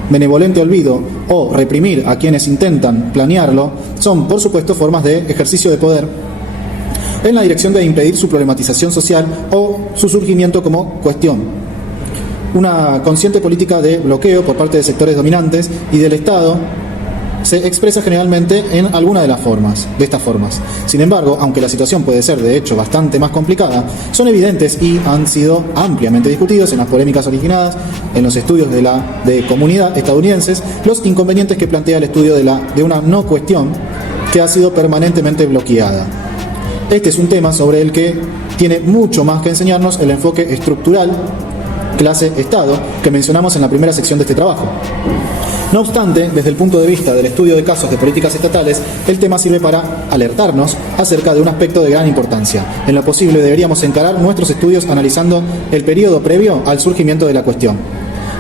benevolente olvido o reprimir a quienes intentan planearlo, son, por supuesto, formas de ejercicio de poder en la dirección de impedir su problematización social o su surgimiento como cuestión. Una consciente política de bloqueo por parte de sectores dominantes y del Estado se expresa generalmente en alguna de estas formas. Sin embargo, aunque la situación puede ser de hecho bastante más complicada, son evidentes y han sido ampliamente discutidos en las polémicas originadas en los estudios de comunidad estadounidenses los inconvenientes que plantea el estudio de una no cuestión que ha sido permanentemente bloqueada. Este es un tema sobre el que tiene mucho más que enseñarnos el enfoque estructural clase-Estado que mencionamos en la primera sección de este trabajo. No obstante, desde el punto de vista del estudio de casos de políticas estatales, el tema sirve para alertarnos acerca de un aspecto de gran importancia. En lo posible deberíamos encarar nuestros estudios analizando el periodo previo al surgimiento de la cuestión.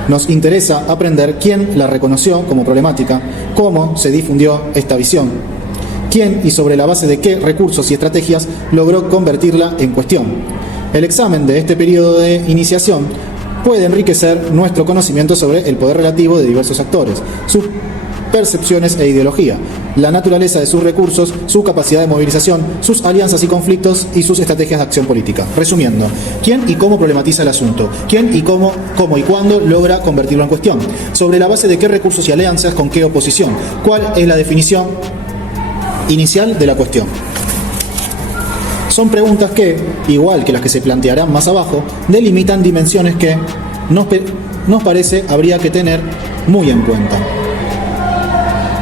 Nos interesa aprender quién la reconoció como problemática, cómo se difundió esta visión, quién y sobre la base de qué recursos y estrategias logró convertirla en cuestión. El examen de este periodo de iniciación puede enriquecer nuestro conocimiento sobre el poder relativo de diversos actores, sus percepciones e ideología, la naturaleza de sus recursos, su capacidad de movilización, sus alianzas y conflictos y sus estrategias de acción política. Resumiendo, ¿quién y cómo problematiza el asunto? ¿Quién y cómo y cuándo logra convertirlo en cuestión? ¿Sobre la base de qué recursos y alianzas, con qué oposición? ¿Cuál es la definición inicial de la cuestión? Son preguntas que, igual que las que se plantearán más abajo, delimitan dimensiones que nos parece habría que tener muy en cuenta.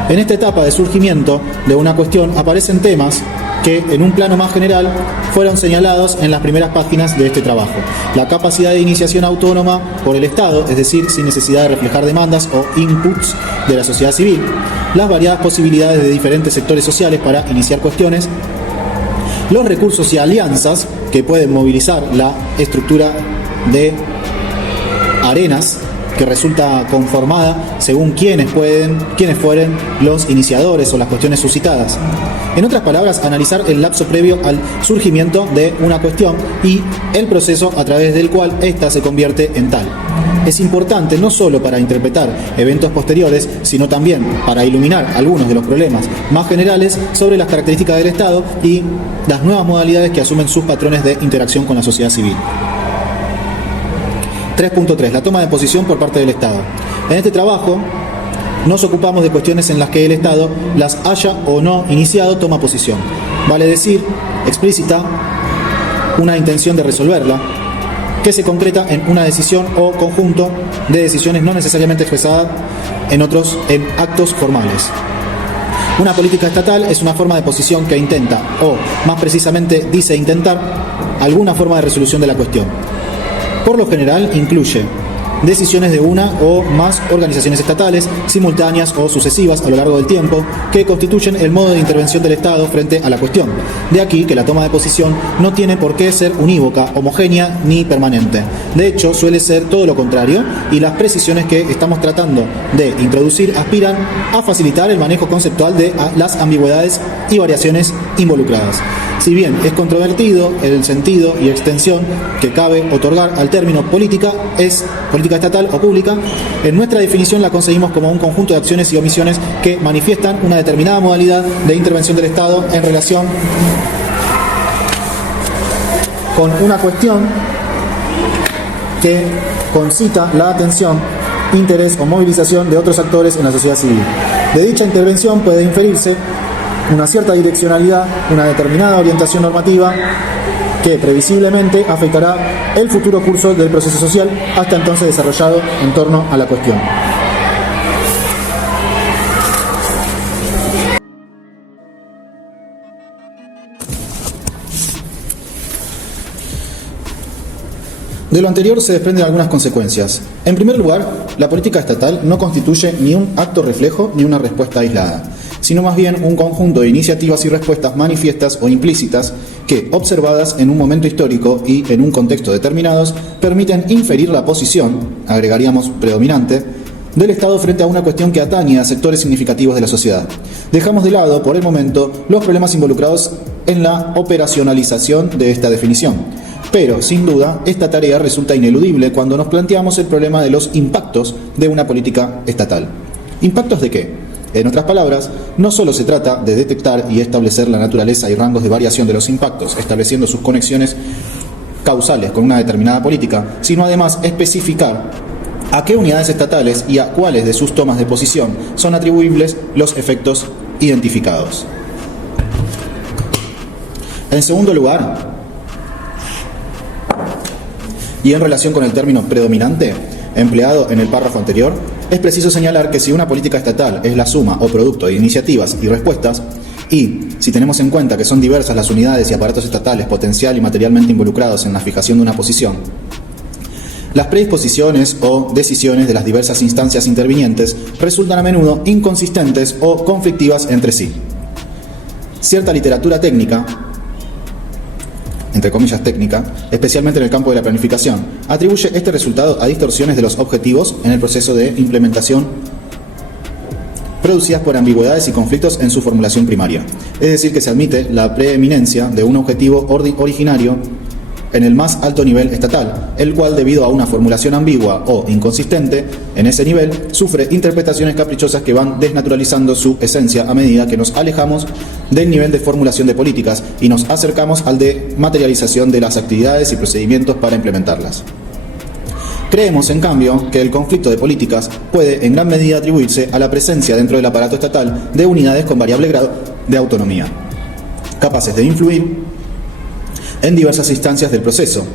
En esta etapa de surgimiento de una cuestión aparecen temas que, en un plano más general, fueron señalados en las primeras páginas de este trabajo. La capacidad de iniciación autónoma por el Estado, es decir, sin necesidad de reflejar demandas o inputs de la sociedad civil, las variadas posibilidades de diferentes sectores sociales para iniciar cuestiones, los recursos y alianzas que pueden movilizar la estructura de arenas que resulta conformada según quiénes fueren los iniciadores o las cuestiones suscitadas. En otras palabras, analizar el lapso previo al surgimiento de una cuestión y el proceso a través del cual ésta se convierte en tal. Es importante no solo para interpretar eventos posteriores, sino también para iluminar algunos de los problemas más generales sobre las características del Estado y las nuevas modalidades que asumen sus patrones de interacción con la sociedad civil. 3.3. La toma de posición por parte del Estado. En este trabajo nos ocupamos de cuestiones en las que el Estado las haya o no iniciado toma posición. Vale decir, explícita, una intención de resolverla, que se concreta en una decisión o conjunto de decisiones no necesariamente expresadas en actos formales. Una política estatal es una forma de posición que intenta, o más precisamente dice intentar, alguna forma de resolución de la cuestión. Por lo general incluye decisiones de una o más organizaciones estatales, simultáneas o sucesivas a lo largo del tiempo, que constituyen el modo de intervención del Estado frente a la cuestión. De aquí que la toma de posición no tiene por qué ser unívoca, homogénea ni permanente. De hecho, suele ser todo lo contrario, y las precisiones que estamos tratando de introducir aspiran a facilitar el manejo conceptual de las ambigüedades y variaciones involucradas. Si bien es controvertido el sentido y extensión que cabe otorgar al término política estatal o pública, en nuestra definición la conseguimos como un conjunto de acciones y omisiones que manifiestan una determinada modalidad de intervención del Estado en relación con una cuestión que concita la atención interés o movilización de otros actores en la sociedad civil. De dicha intervención puede inferirse una cierta direccionalidad, una determinada orientación normativa que previsiblemente afectará el futuro curso del proceso social hasta entonces desarrollado en torno a la cuestión. De lo anterior se desprenden algunas consecuencias. En primer lugar, la política estatal no constituye ni un acto reflejo ni una respuesta aislada, sino más bien un conjunto de iniciativas y respuestas manifiestas o implícitas que, observadas en un momento histórico y en un contexto determinados, permiten inferir la posición, agregaríamos predominante, del Estado frente a una cuestión que atañe a sectores significativos de la sociedad. Dejamos de lado, por el momento, los problemas involucrados en la operacionalización de esta definición. Pero, sin duda, esta tarea resulta ineludible cuando nos planteamos el problema de los impactos de una política estatal. ¿Impactos de qué? En otras palabras, no solo se trata de detectar y establecer la naturaleza y rangos de variación de los impactos, estableciendo sus conexiones causales con una determinada política, sino además especificar a qué unidades estatales y a cuáles de sus tomas de posición son atribuibles los efectos identificados. En segundo lugar, y en relación con el término predominante empleado en el párrafo anterior, es preciso señalar que si una política estatal es la suma o producto de iniciativas y respuestas, y si tenemos en cuenta que son diversas las unidades y aparatos estatales potencial y materialmente involucrados en la fijación de una posición, las predisposiciones o decisiones de las diversas instancias intervinientes resultan a menudo inconsistentes o conflictivas entre sí. Cierta literatura técnica, entre comillas técnica, especialmente en el campo de la planificación, atribuye este resultado a distorsiones de los objetivos en el proceso de implementación producidas por ambigüedades y conflictos en su formulación primaria. Es decir, que se admite la preeminencia de un objetivo originario en el más alto nivel estatal, el cual, debido a una formulación ambigua o inconsistente en ese nivel, sufre interpretaciones caprichosas que van desnaturalizando su esencia a medida que nos alejamos del nivel de formulación de políticas y nos acercamos al de materialización de las actividades y procedimientos para implementarlas. Creemos, en cambio, que el conflicto de políticas puede en gran medida atribuirse a la presencia dentro del aparato estatal de unidades con variable grado de autonomía, capaces de influir en diversas instancias del proceso,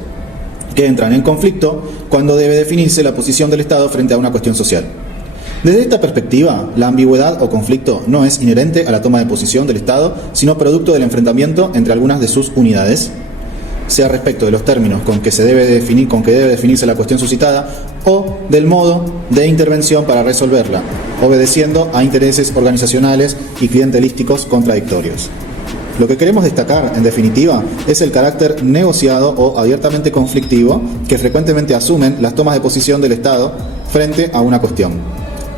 que entran en conflicto cuando debe definirse la posición del Estado frente a una cuestión social. Desde esta perspectiva, la ambigüedad o conflicto no es inherente a la toma de posición del Estado, sino producto del enfrentamiento entre algunas de sus unidades, sea respecto de los términos con que debe definirse la cuestión suscitada o del modo de intervención para resolverla, obedeciendo a intereses organizacionales y clientelísticos contradictorios. Lo que queremos destacar, en definitiva, es el carácter negociado o abiertamente conflictivo que frecuentemente asumen las tomas de posición del Estado frente a una cuestión.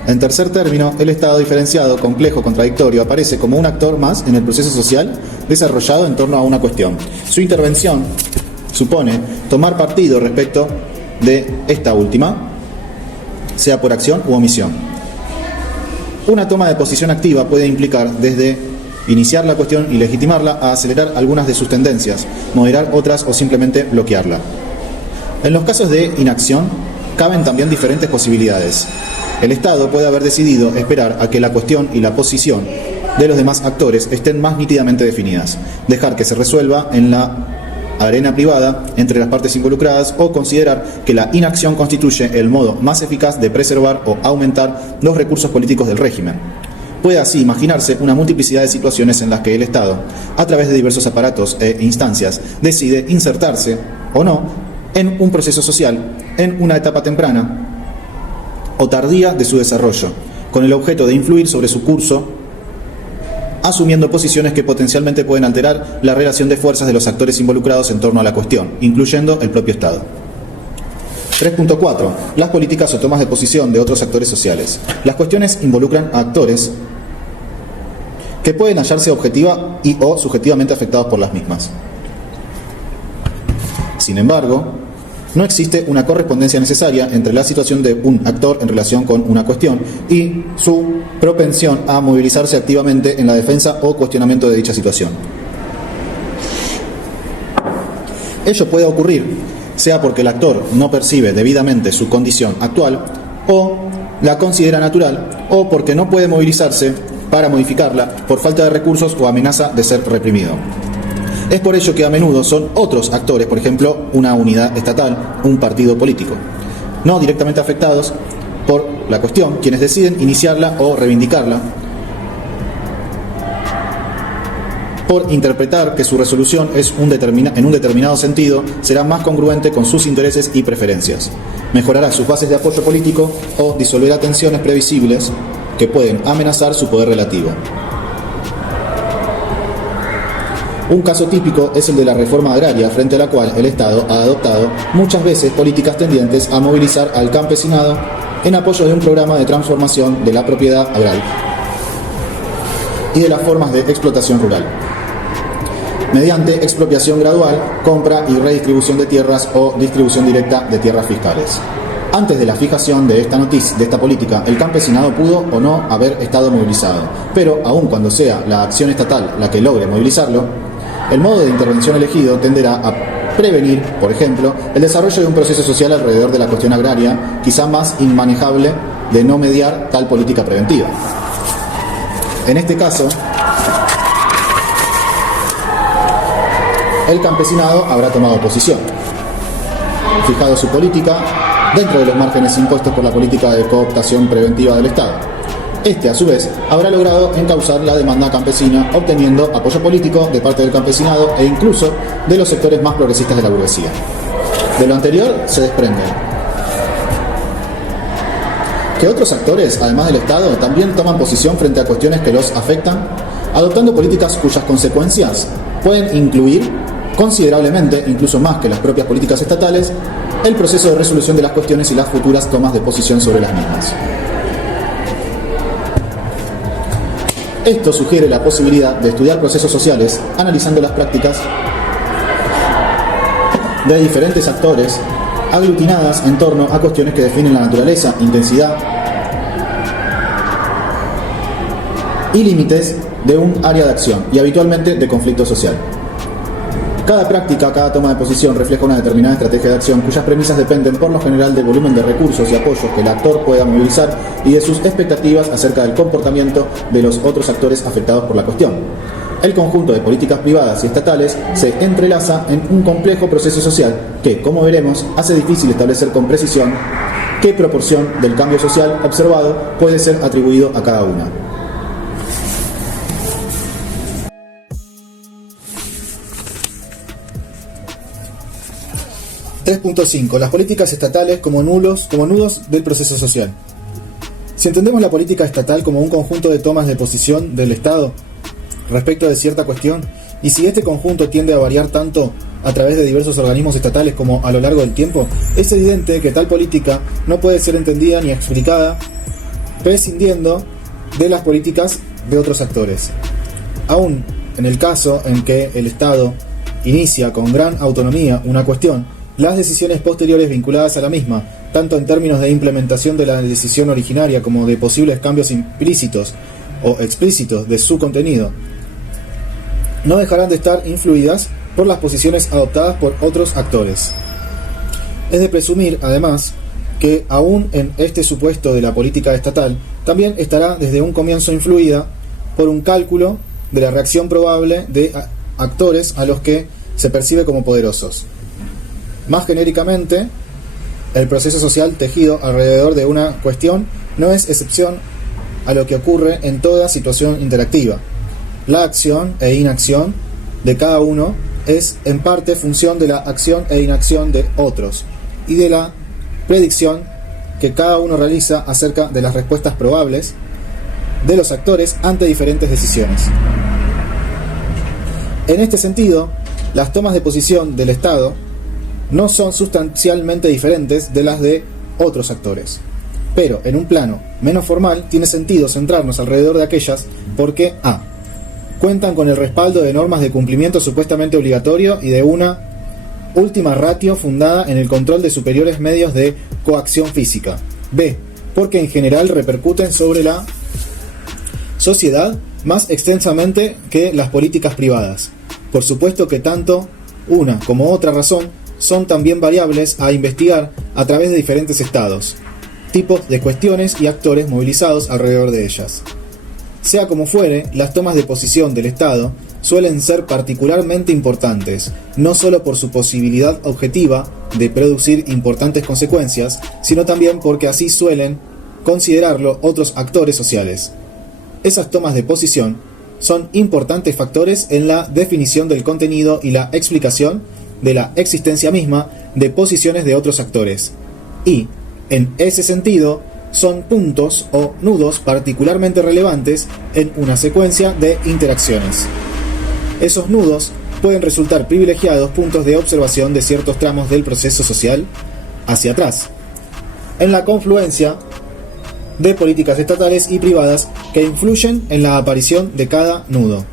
En tercer término, el Estado diferenciado, complejo, contradictorio, aparece como un actor más en el proceso social desarrollado en torno a una cuestión. Su intervención supone tomar partido respecto de esta última, sea por acción u omisión. Una toma de posición activa puede implicar desde iniciar la cuestión y legitimarla a acelerar algunas de sus tendencias, moderar otras o simplemente bloquearla. En los casos de inacción, caben también diferentes posibilidades. El Estado puede haber decidido esperar a que la cuestión y la posición de los demás actores estén más nítidamente definidas, dejar que se resuelva en la arena privada entre las partes involucradas o considerar que la inacción constituye el modo más eficaz de preservar o aumentar los recursos políticos del régimen. Puede así imaginarse una multiplicidad de situaciones en las que el Estado, a través de diversos aparatos e instancias, decide insertarse o no en un proceso social en una etapa temprana o tardía de su desarrollo, con el objeto de influir sobre su curso, asumiendo posiciones que potencialmente pueden alterar la relación de fuerzas de los actores involucrados en torno a la cuestión, incluyendo el propio Estado. 3.4. Las políticas o tomas de posición de otros actores sociales. Las cuestiones involucran a actores que pueden hallarse objetiva y o subjetivamente afectados por las mismas. Sin embargo, no existe una correspondencia necesaria entre la situación de un actor en relación con una cuestión y su propensión a movilizarse activamente en la defensa o cuestionamiento de dicha situación. Ello puede ocurrir sea porque el actor no percibe debidamente su condición actual o la considera natural, o porque no puede movilizarse para modificarla por falta de recursos o amenaza de ser reprimido. Es por ello que a menudo son otros actores, por ejemplo, una unidad estatal, un partido político, no directamente afectados por la cuestión, quienes deciden iniciarla o reivindicarla, por interpretar que su resolución es en un determinado sentido será más congruente con sus intereses y preferencias, mejorará sus bases de apoyo político o disolverá tensiones previsibles que pueden amenazar su poder relativo. Un caso típico es el de la reforma agraria, frente a la cual el Estado ha adoptado muchas veces políticas tendientes a movilizar al campesinado en apoyo de un programa de transformación de la propiedad agraria y de las formas de explotación rural, mediante expropiación gradual, compra y redistribución de tierras o distribución directa de tierras fiscales. Antes de la fijación de esta política, el campesinado pudo o no haber estado movilizado, pero aun cuando sea la acción estatal la que logre movilizarlo, el modo de intervención elegido tenderá a prevenir, por ejemplo, el desarrollo de un proceso social alrededor de la cuestión agraria, quizá más inmanejable de no mediar tal política preventiva. En este caso, el campesinado habrá tomado posición, fijado su política dentro de los márgenes impuestos por la política de cooptación preventiva del Estado. Este, a su vez, habrá logrado encauzar la demanda campesina, obteniendo apoyo político de parte del campesinado e incluso de los sectores más progresistas de la burguesía. De lo anterior se desprende que otros actores, además del Estado, también toman posición frente a cuestiones que los afectan, adoptando políticas cuyas consecuencias pueden incluir considerablemente, incluso más que las propias políticas estatales, el proceso de resolución de las cuestiones y las futuras tomas de posición sobre las mismas. Esto sugiere la posibilidad de estudiar procesos sociales analizando las prácticas de diferentes actores aglutinadas en torno a cuestiones que definen la naturaleza, intensidad y límites de un área de acción y habitualmente de conflicto social. Cada práctica, cada toma de posición refleja una determinada estrategia de acción cuyas premisas dependen por lo general del volumen de recursos y apoyos que el actor pueda movilizar y de sus expectativas acerca del comportamiento de los otros actores afectados por la cuestión. El conjunto de políticas privadas y estatales se entrelaza en un complejo proceso social que, como veremos, hace difícil establecer con precisión qué proporción del cambio social observado puede ser atribuido a cada una. .5. Las políticas estatales como nudos del proceso social. Si entendemos la política estatal como un conjunto de tomas de posición del Estado respecto de cierta cuestión, y si este conjunto tiende a variar tanto a través de diversos organismos estatales como a lo largo del tiempo, es evidente que tal política no puede ser entendida ni explicada prescindiendo de las políticas de otros actores. Aún en el caso en que el Estado inicia con gran autonomía una cuestión, las decisiones posteriores vinculadas a la misma, tanto en términos de implementación de la decisión originaria como de posibles cambios implícitos o explícitos de su contenido, no dejarán de estar influidas por las posiciones adoptadas por otros actores. Es de presumir, además, que aún en este supuesto de la política estatal, también estará desde un comienzo influida por un cálculo de la reacción probable de actores a los que se percibe como poderosos. Más genéricamente, el proceso social tejido alrededor de una cuestión no es excepción a lo que ocurre en toda situación interactiva. La acción e inacción de cada uno es en parte función de la acción e inacción de otros y de la predicción que cada uno realiza acerca de las respuestas probables de los actores ante diferentes decisiones. En este sentido, las tomas de posición del Estado no son sustancialmente diferentes de las de otros actores. Pero, en un plano menos formal, tiene sentido centrarnos alrededor de aquellas porque a. cuentan con el respaldo de normas de cumplimiento supuestamente obligatorio y de una última ratio fundada en el control de superiores medios de coacción física. b. porque en general repercuten sobre la sociedad más extensamente que las políticas privadas. Por supuesto que tanto una como otra razón son también variables a investigar a través de diferentes estados. tipos de cuestiones y actores movilizados alrededor de ellas. Sea como fuere, las tomas de posición del Estado suelen ser particularmente importantes, no solo por su posibilidad objetiva de producir importantes consecuencias, sino también porque así suelen considerarlo otros actores sociales. Esas tomas de posición son importantes factores en la definición del contenido y la explicación de la existencia misma de posiciones de otros actores, y, en ese sentido, son puntos o nudos particularmente relevantes en una secuencia de interacciones. Esos nudos pueden resultar privilegiados puntos de observación de ciertos tramos del proceso social hacia atrás, en la confluencia de políticas estatales y privadas que influyen en la aparición de cada nudo,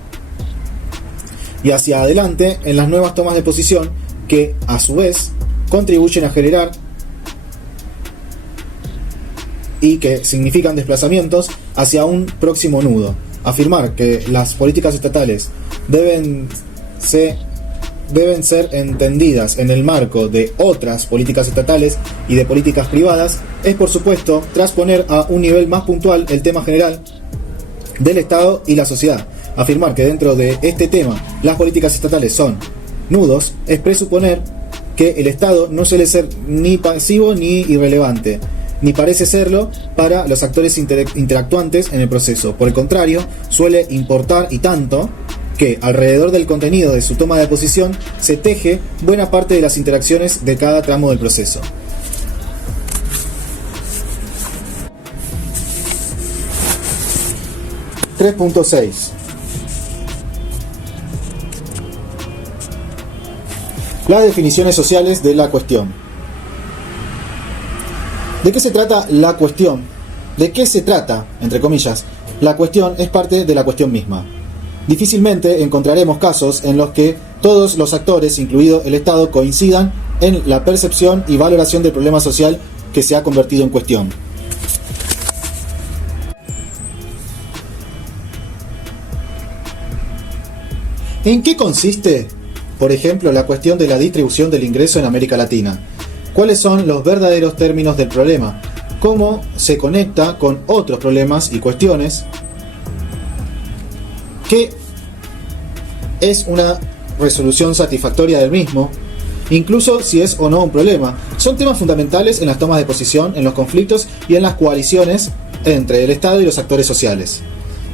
y hacia adelante en las nuevas tomas de posición que, a su vez, contribuyen a generar y que significan desplazamientos hacia un próximo nudo. Afirmar que las políticas estatales deben ser entendidas en el marco de otras políticas estatales y de políticas privadas es, por supuesto, trasponer a un nivel más puntual el tema general del Estado y la sociedad. Afirmar que dentro de este tema las políticas estatales son nudos es presuponer que el Estado no suele ser ni pasivo ni irrelevante, ni parece serlo para los actores interactuantes en el proceso. Por el contrario, suele importar y tanto que alrededor del contenido de su toma de posición se teje buena parte de las interacciones de cada tramo del proceso. (3.6) Las definiciones sociales de la cuestión. ¿De qué se trata la cuestión? ¿De qué se trata, entre comillas? La cuestión es parte de la cuestión misma. Difícilmente encontraremos casos en los que todos los actores, incluido el Estado, coincidan en la percepción y valoración del problema social que se ha convertido en cuestión. ¿En qué consiste, por ejemplo, la cuestión de la distribución del ingreso en América Latina? ¿Cuáles son los verdaderos términos del problema? ¿Cómo se conecta con otros problemas y cuestiones? ¿Qué es una resolución satisfactoria del mismo? Incluso si es o no un problema. Son temas fundamentales en las tomas de posición, en los conflictos y en las coaliciones entre el Estado y los actores sociales.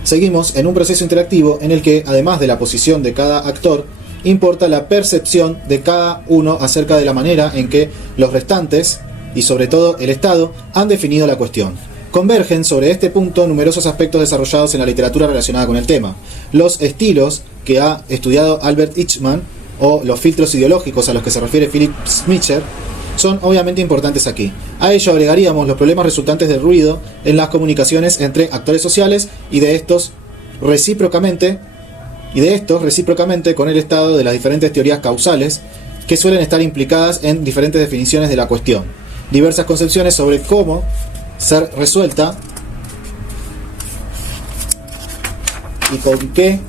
Seguimos en un proceso interactivo en el que, además de la posición de cada actor, importa la percepción de cada uno acerca de la manera en que los restantes, y sobre todo el Estado, han definido la cuestión. Convergen sobre este punto numerosos aspectos desarrollados en la literatura relacionada con el tema. Los estilos que ha estudiado Albert Eichmann, o los filtros ideológicos a los que se refiere Philip Schmitzer, son obviamente importantes aquí. A ello agregaríamos los problemas resultantes del ruido en las comunicaciones entre actores sociales y de estos recíprocamente con el Estado, de las diferentes teorías causales que suelen estar implicadas en diferentes definiciones de la cuestión, diversas concepciones sobre cómo ser resuelta y con qué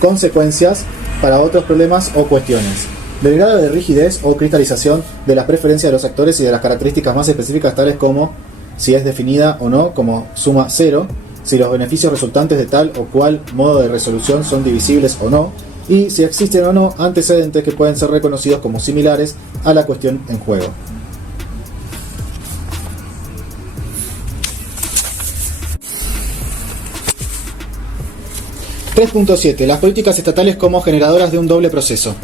consecuencias para otros problemas o cuestiones, del grado de rigidez o cristalización de las preferencias de los actores y de las características más específicas tales como si es definida o no como suma cero, si los beneficios resultantes de tal o cual modo de resolución son divisibles o no, y si existen o no antecedentes que pueden ser reconocidos como similares a la cuestión en juego. (3.7) Las políticas estatales como generadoras de un doble proceso.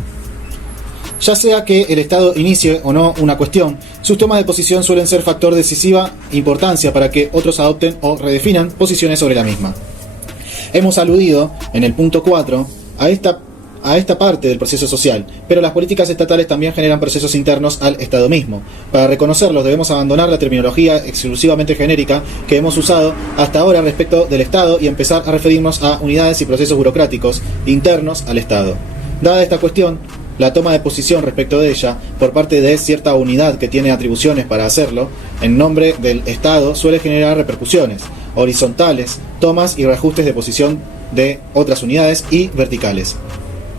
Ya sea que el Estado inicie o no una cuestión, sus tomas de posición suelen ser factor de decisiva importancia para que otros adopten o redefinan posiciones sobre la misma. Hemos aludido, en el punto 4, a esta parte del proceso social, pero las políticas estatales también generan procesos internos al Estado mismo. Para reconocerlos debemos abandonar la terminología exclusivamente genérica que hemos usado hasta ahora respecto del Estado y empezar a referirnos a unidades y procesos burocráticos internos al Estado. Dada esta cuestión, la toma de posición respecto de ella, por parte de cierta unidad que tiene atribuciones para hacerlo, en nombre del Estado, suele generar repercusiones horizontales, tomas y reajustes de posición de otras unidades y verticales.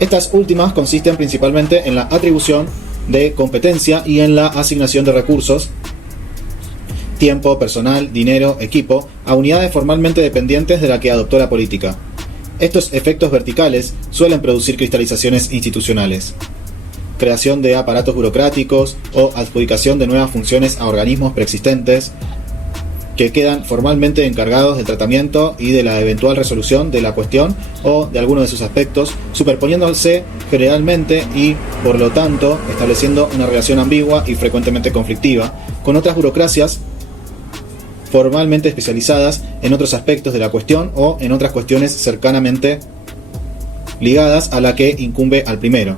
Estas últimas consisten principalmente en la atribución de competencia y en la asignación de recursos tiempo, personal, dinero, equipo, a unidades formalmente dependientes de la que adoptó la política. Estos efectos verticales suelen producir cristalizaciones institucionales, creación de aparatos burocráticos o adjudicación de nuevas funciones a organismos preexistentes que quedan formalmente encargados del tratamiento y de la eventual resolución de la cuestión o de alguno de sus aspectos, superponiéndose generalmente y, por lo tanto, estableciendo una relación ambigua y frecuentemente conflictiva con otras burocracias formalmente especializadas en otros aspectos de la cuestión o en otras cuestiones cercanamente ligadas a la que incumbe al primero.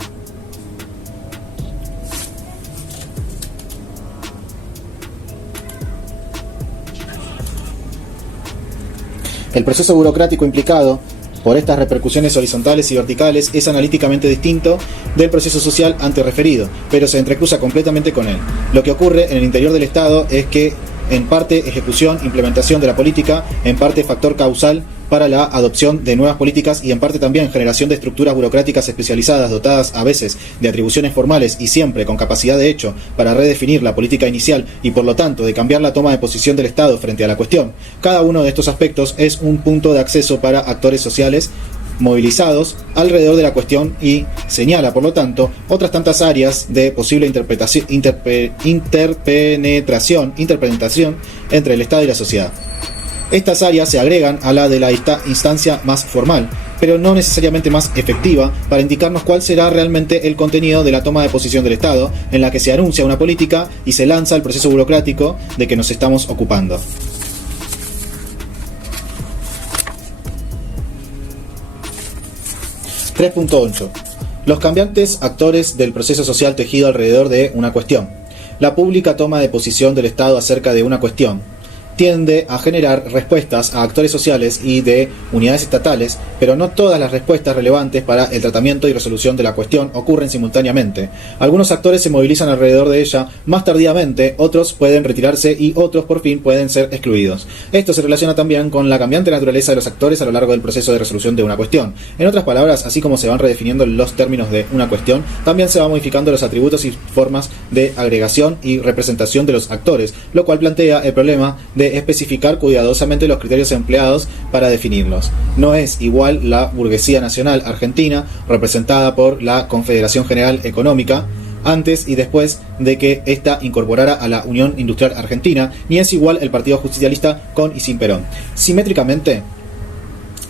El proceso burocrático implicado por estas repercusiones horizontales y verticales es analíticamente distinto del proceso social antes referido, pero se entrecruza completamente con él. Lo que ocurre en el interior del Estado es que en parte ejecución, implementación de la política, en parte factor causal para la adopción de nuevas políticas y en parte también generación de estructuras burocráticas especializadas dotadas a veces de atribuciones formales y siempre con capacidad de hecho para redefinir la política inicial y por lo tanto de cambiar la toma de posición del Estado frente a la cuestión. Cada uno de estos aspectos es un punto de acceso para actores sociales movilizados alrededor de la cuestión y señala, por lo tanto, otras tantas áreas de posible interpenetración entre el Estado y la sociedad. Estas áreas se agregan a la de la instancia más formal, pero no necesariamente más efectiva, para indicarnos cuál será realmente el contenido de la toma de posición del Estado, en la que se anuncia una política y se lanza el proceso burocrático de que nos estamos ocupando. 3.8. Los cambiantes actores del proceso social tejido alrededor de una cuestión. La pública toma de posición del Estado acerca de una cuestión tiende a generar respuestas a actores sociales y de unidades estatales, pero no todas las respuestas relevantes para el tratamiento y resolución de la cuestión ocurren simultáneamente. Algunos actores se movilizan alrededor de ella más tardíamente, otros pueden retirarse y otros por fin pueden ser excluidos. Esto se relaciona también con la cambiante naturaleza de los actores a lo largo del proceso de resolución de una cuestión. En otras palabras, así como se van redefiniendo los términos de una cuestión, también se van modificando los atributos y formas de agregación y representación de los actores, lo cual plantea el problema de especificar cuidadosamente los criterios empleados para definirlos. No es igual la burguesía nacional argentina, representada por la Confederación General Económica, antes y después de que ésta incorporara a la Unión Industrial Argentina, ni es igual el Partido Justicialista con y sin Perón. Simétricamente,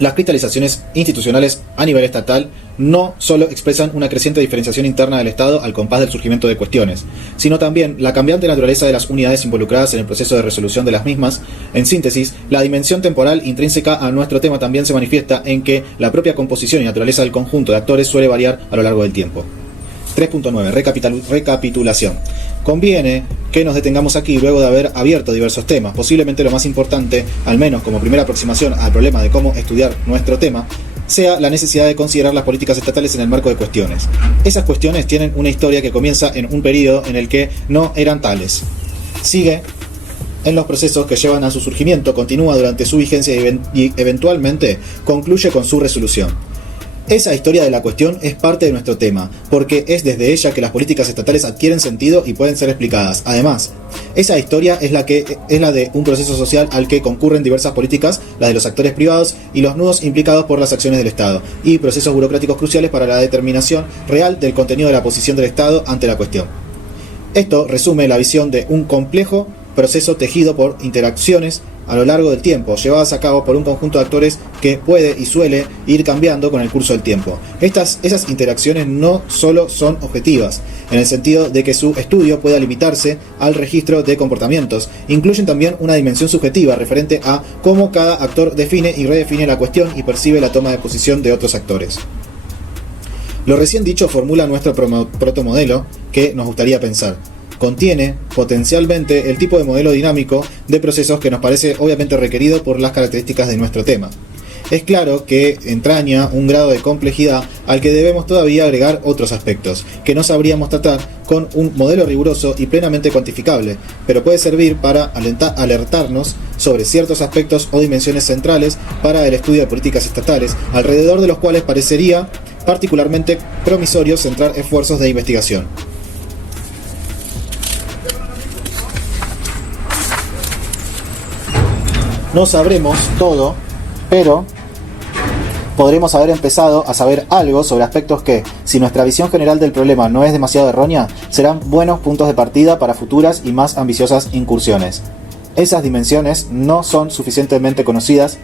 las cristalizaciones institucionales a nivel estatal no solo expresan una creciente diferenciación interna del Estado al compás del surgimiento de cuestiones, sino también la cambiante naturaleza de las unidades involucradas en el proceso de resolución de las mismas. En síntesis, la dimensión temporal intrínseca a nuestro tema también se manifiesta en que la propia composición y naturaleza del conjunto de actores suele variar a lo largo del tiempo. 3.9. Recapitulación. Conviene que nos detengamos aquí luego de haber abierto diversos temas. Posiblemente lo más importante, al menos como primera aproximación al problema de cómo estudiar nuestro tema, sea la necesidad de considerar las políticas estatales en el marco de cuestiones. Esas cuestiones tienen una historia que comienza en un periodo en el que no eran tales. Sigue en los procesos que llevan a su surgimiento, continúa durante su vigencia y eventualmente concluye con su resolución. Esa historia de la cuestión es parte de nuestro tema, porque es desde ella que las políticas estatales adquieren sentido y pueden ser explicadas. Además, esa historia es la de un proceso social al que concurren diversas políticas, las de los actores privados y los nudos implicados por las acciones del Estado, y procesos burocráticos cruciales para la determinación real del contenido de la posición del Estado ante la cuestión. Esto resume la visión de un complejo proceso tejido por interacciones a lo largo del tiempo, llevadas a cabo por un conjunto de actores que puede y suele ir cambiando con el curso del tiempo. Esas interacciones no solo son objetivas, en el sentido de que su estudio pueda limitarse al registro de comportamientos, incluyen también una dimensión subjetiva referente a cómo cada actor define y redefine la cuestión y percibe la toma de posición de otros actores. Lo recién dicho formula nuestro protomodelo que nos gustaría pensar. Contiene potencialmente el tipo de modelo dinámico de procesos que nos parece obviamente requerido por las características de nuestro tema. Es claro que entraña un grado de complejidad al que debemos todavía agregar otros aspectos, que no sabríamos tratar con un modelo riguroso y plenamente cuantificable, pero puede servir para alertarnos sobre ciertos aspectos o dimensiones centrales para el estudio de políticas estatales, alrededor de los cuales parecería particularmente promisorio centrar esfuerzos de investigación. No sabremos todo, pero podremos haber empezado a saber algo sobre aspectos que, si nuestra visión general del problema no es demasiado errónea, serán buenos puntos de partida para futuras y más ambiciosas incursiones. Esas dimensiones no son suficientemente conocidas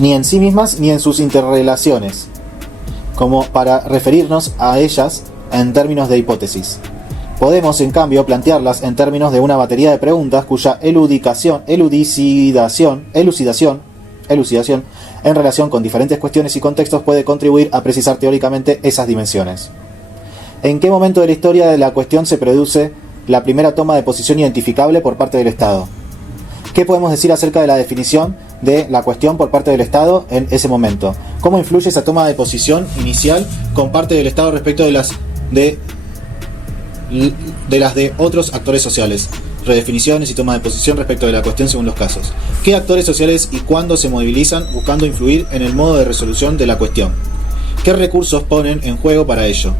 ni en sí mismas ni en sus interrelaciones, como para referirnos a ellas en términos de hipótesis. Podemos, en cambio, plantearlas en términos de una batería de preguntas cuya elucidación en relación con diferentes cuestiones y contextos puede contribuir a precisar teóricamente esas dimensiones. ¿En qué momento de la historia de la cuestión se produce la primera toma de posición identificable por parte del Estado? ¿Qué podemos decir acerca de la definición de la cuestión por parte del Estado en ese momento? ¿Cómo influye esa toma de posición inicial con parte del Estado respecto de las de otros actores sociales? Redefiniciones y toma de posición respecto de la cuestión según los casos. ¿Qué actores sociales y cuándo se movilizan buscando influir en el modo de resolución de la cuestión? ¿Qué recursos ponen en juego para ello?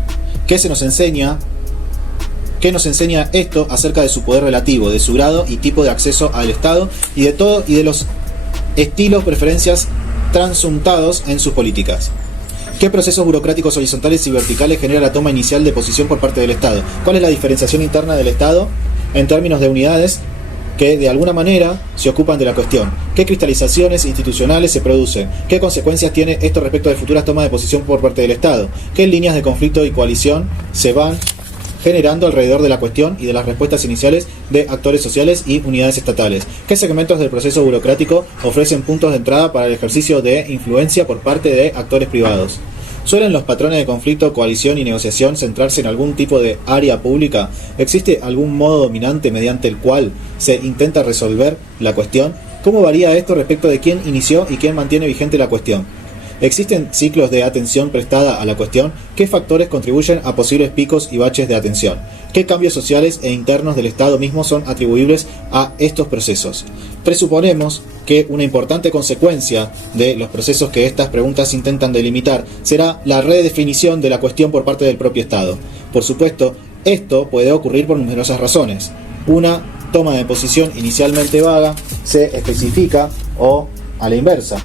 ¿Qué nos enseña esto acerca de su poder relativo, de su grado y tipo de acceso al Estado y de los estilos, preferencias transuntados en sus políticas? ¿Qué procesos burocráticos horizontales y verticales genera la toma inicial de posición por parte del Estado? ¿Cuál es la diferenciación interna del Estado en términos de unidades que de alguna manera se ocupan de la cuestión? ¿Qué cristalizaciones institucionales se producen? ¿Qué consecuencias tiene esto respecto de futuras tomas de posición por parte del Estado? ¿Qué líneas de conflicto y coalición se van generando alrededor de la cuestión y de las respuestas iniciales de actores sociales y unidades estatales? ¿Qué segmentos del proceso burocrático ofrecen puntos de entrada para el ejercicio de influencia por parte de actores privados? ¿Suelen los patrones de conflicto, coalición y negociación centrarse en algún tipo de área pública? ¿Existe algún modo dominante mediante el cual se intenta resolver la cuestión? ¿Cómo varía esto respecto de quién inició y quién mantiene vigente la cuestión? ¿Existen ciclos de atención prestada a la cuestión? ¿Qué factores contribuyen a posibles picos y baches de atención? ¿Qué cambios sociales e internos del Estado mismo son atribuibles a estos procesos? Presuponemos que una importante consecuencia de los procesos que estas preguntas intentan delimitar será la redefinición de la cuestión por parte del propio Estado. Por supuesto, esto puede ocurrir por numerosas razones. Una toma de posición inicialmente vaga se especifica o a la inversa.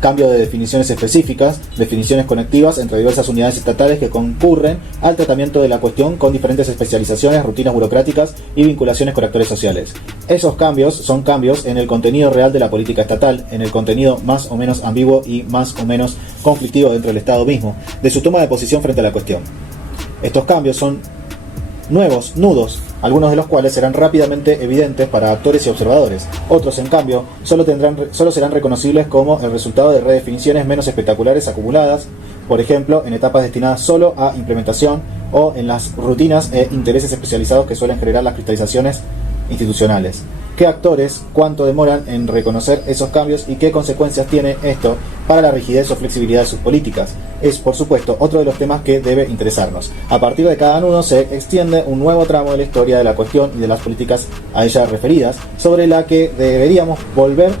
Cambio de definiciones específicas, definiciones conectivas entre diversas unidades estatales que concurren al tratamiento de la cuestión con diferentes especializaciones, rutinas burocráticas y vinculaciones con actores sociales. Esos cambios son cambios en el contenido real de la política estatal, en el contenido más o menos ambiguo y más o menos conflictivo dentro del Estado mismo, de su toma de posición frente a la cuestión. Estos cambios son nuevos nudos, algunos de los cuales serán rápidamente evidentes para actores y observadores. Otros, en cambio, solo serán reconocibles como el resultado de redefiniciones menos espectaculares acumuladas, por ejemplo, en etapas destinadas solo a implementación o en las rutinas e intereses especializados que suelen generar las cristalizaciones institucionales. ¿Qué actores, cuánto demoran en reconocer esos cambios y qué consecuencias tiene esto para la rigidez o flexibilidad de sus políticas? Es, por supuesto, otro de los temas que debe interesarnos. A partir de cada nudo se extiende un nuevo tramo de la historia de la cuestión y de las políticas a ella referidas, sobre la que deberíamos volver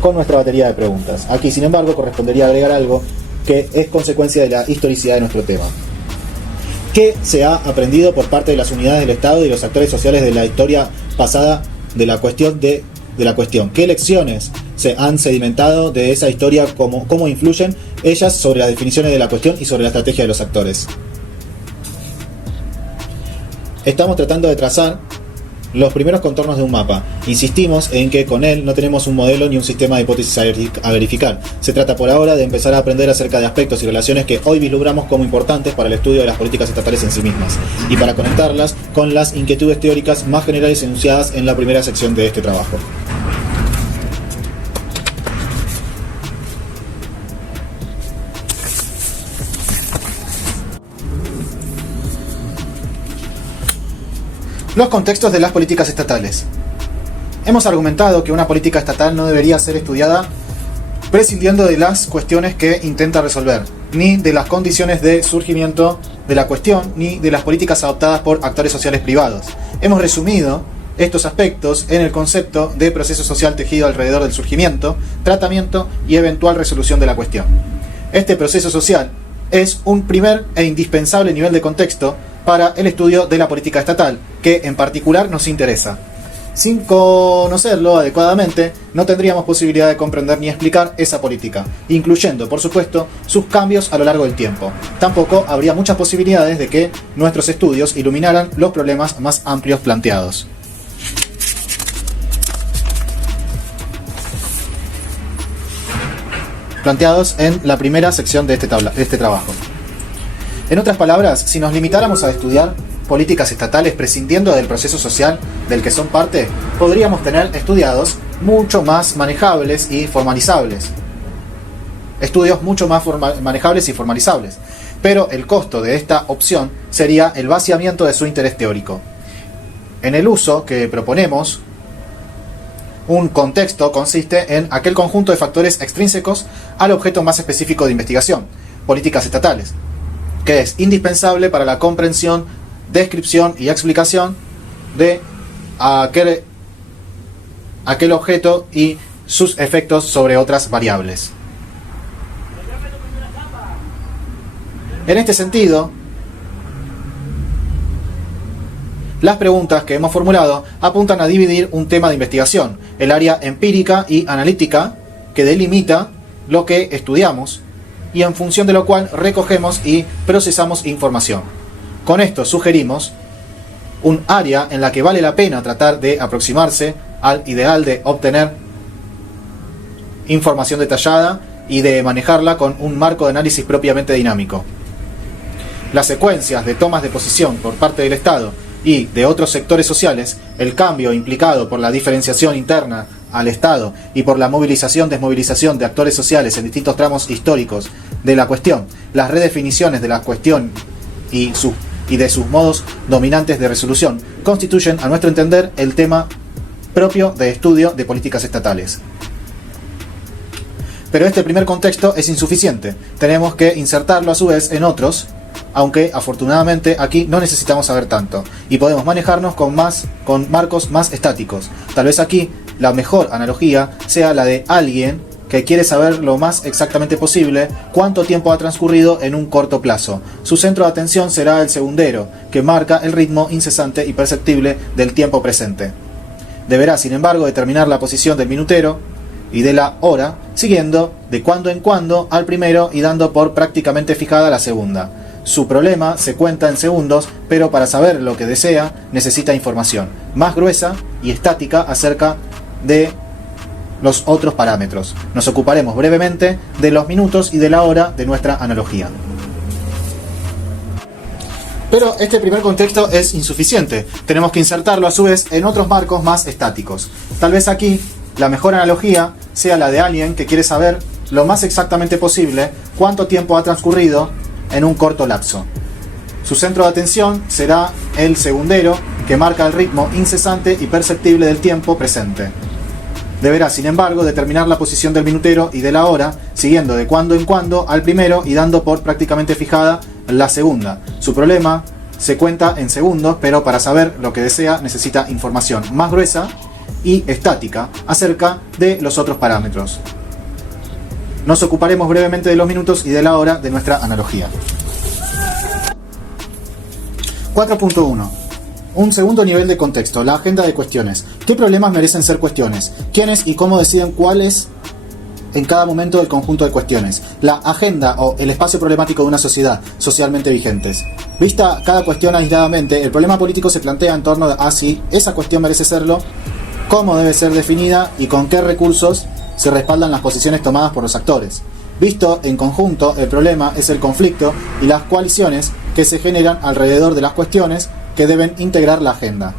con nuestra batería de preguntas. Aquí, sin embargo, correspondería agregar algo que es consecuencia de la historicidad de nuestro tema. ¿Qué se ha aprendido por parte de las unidades del Estado y los actores sociales de la historia pasada de la cuestión ¿Qué lecciones se han sedimentado de esa historia? ¿Cómo influyen ellas sobre las definiciones de la cuestión y sobre la estrategia de los actores? Estamos tratando de trazar los primeros contornos de un mapa. Insistimos en que con él no tenemos un modelo ni un sistema de hipótesis a verificar. Se trata por ahora de empezar a aprender acerca de aspectos y relaciones que hoy vislumbramos como importantes para el estudio de las políticas estatales en sí mismas, y para conectarlas con las inquietudes teóricas más generales enunciadas en la primera sección de este trabajo. Los contextos de las políticas estatales. Hemos argumentado que una política estatal no debería ser estudiada prescindiendo de las cuestiones que intenta resolver, ni de las condiciones de surgimiento de la cuestión, ni de las políticas adoptadas por actores sociales privados. Hemos resumido estos aspectos en el concepto de proceso social tejido alrededor del surgimiento, tratamiento y eventual resolución de la cuestión. Este proceso social es un primer e indispensable nivel de contexto para el estudio de la política estatal, que en particular nos interesa. Sin conocerlo adecuadamente, no tendríamos posibilidad de comprender ni explicar esa política, incluyendo, por supuesto, sus cambios a lo largo del tiempo. Tampoco habría muchas posibilidades de que nuestros estudios iluminaran los problemas más amplios planteados. Planteados en la primera sección de este trabajo. En otras palabras, si nos limitáramos a estudiar políticas estatales prescindiendo del proceso social del que son parte, podríamos tener estudiados mucho más manejables y formalizables. Estudios mucho más manejables y formalizables. Pero el costo de esta opción sería el vaciamiento de su interés teórico. En el uso que proponemos, un contexto consiste en aquel conjunto de factores extrínsecos al objeto más específico de investigación, políticas estatales, que es indispensable para la comprensión, descripción y explicación de aquel objeto y sus efectos sobre otras variables. En este sentido, las preguntas que hemos formulado apuntan a dividir un tema de investigación, el área empírica y analítica, que delimita lo que estudiamos y en función de lo cual recogemos y procesamos información. Con esto sugerimos un área en la que vale la pena tratar de aproximarse al ideal de obtener información detallada y de manejarla con un marco de análisis propiamente dinámico. Las secuencias de tomas de posición por parte del Estado y de otros sectores sociales, el cambio implicado por la diferenciación interna al Estado y por la movilización-desmovilización de actores sociales en distintos tramos históricos de la cuestión, las redefiniciones de la cuestión y de sus modos dominantes de resolución, constituyen, a nuestro entender, el tema propio de estudio de políticas estatales. Pero este primer contexto es insuficiente, tenemos que insertarlo a su vez en otros, aunque afortunadamente aquí no necesitamos saber tanto, y podemos manejarnos con marcos más estáticos. Tal vez aquí la mejor analogía sea la de alguien que quiere saber lo más exactamente posible cuánto tiempo ha transcurrido en un corto plazo. Su centro de atención será el segundero, que marca el ritmo incesante y perceptible del tiempo presente. Deberá, sin embargo, determinar la posición del minutero y de la hora, siguiendo de cuando en cuando al primero y dando por prácticamente fijada la segunda. Su problema se cuenta en segundos, pero para saber lo que desea necesita información más gruesa y estática acerca de los otros parámetros. Nos ocuparemos brevemente de los minutos y de la hora de nuestra analogía. Pero este primer contexto es insuficiente. Tenemos que insertarlo a su vez en otros marcos más estáticos. Tal vez aquí la mejor analogía sea la de alguien que quiere saber lo más exactamente posible cuánto tiempo ha transcurrido en un corto lapso. Su centro de atención será el segundero, que marca el ritmo incesante y perceptible del tiempo presente. Deberá, sin embargo, determinar la posición del minutero y de la hora, siguiendo de cuando en cuando al primero y dando por prácticamente fijada la segunda. Su problema se cuenta en segundos, pero para saber lo que desea necesita información más gruesa y estática acerca de los otros parámetros. Nos ocuparemos brevemente de los minutos y de la hora de nuestra analogía. 4.1. Un segundo nivel de contexto, la agenda de cuestiones. ¿Qué problemas merecen ser cuestiones? ¿Quiénes y cómo deciden cuáles en cada momento del conjunto de cuestiones? La agenda o el espacio problemático de una sociedad socialmente vigentes. Vista cada cuestión aisladamente, el problema político se plantea en torno a si esa cuestión merece serlo, cómo debe ser definida y con qué recursos se respaldan las posiciones tomadas por los actores. Visto en conjunto, el problema es el conflicto y las coaliciones que se generan alrededor de las cuestiones que deben integrar la agenda.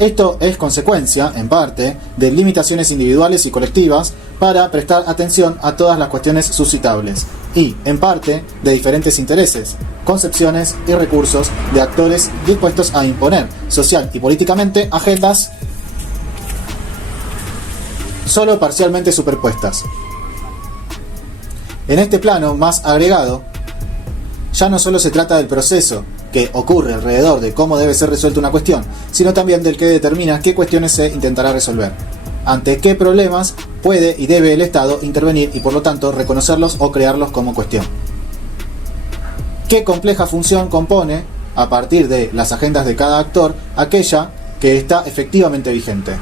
Esto es consecuencia, en parte, de limitaciones individuales y colectivas para prestar atención a todas las cuestiones suscitables y, en parte, de diferentes intereses, concepciones y recursos de actores dispuestos a imponer social y políticamente agendas solo parcialmente superpuestas. En este plano más agregado, ya no solo se trata del proceso que ocurre alrededor de cómo debe ser resuelta una cuestión, sino también del que determina qué cuestiones se intentará resolver, ante qué problemas puede y debe el Estado intervenir y por lo tanto reconocerlos o crearlos como cuestión. Qué compleja función compone, a partir de las agendas de cada actor, aquella que está efectivamente vigente.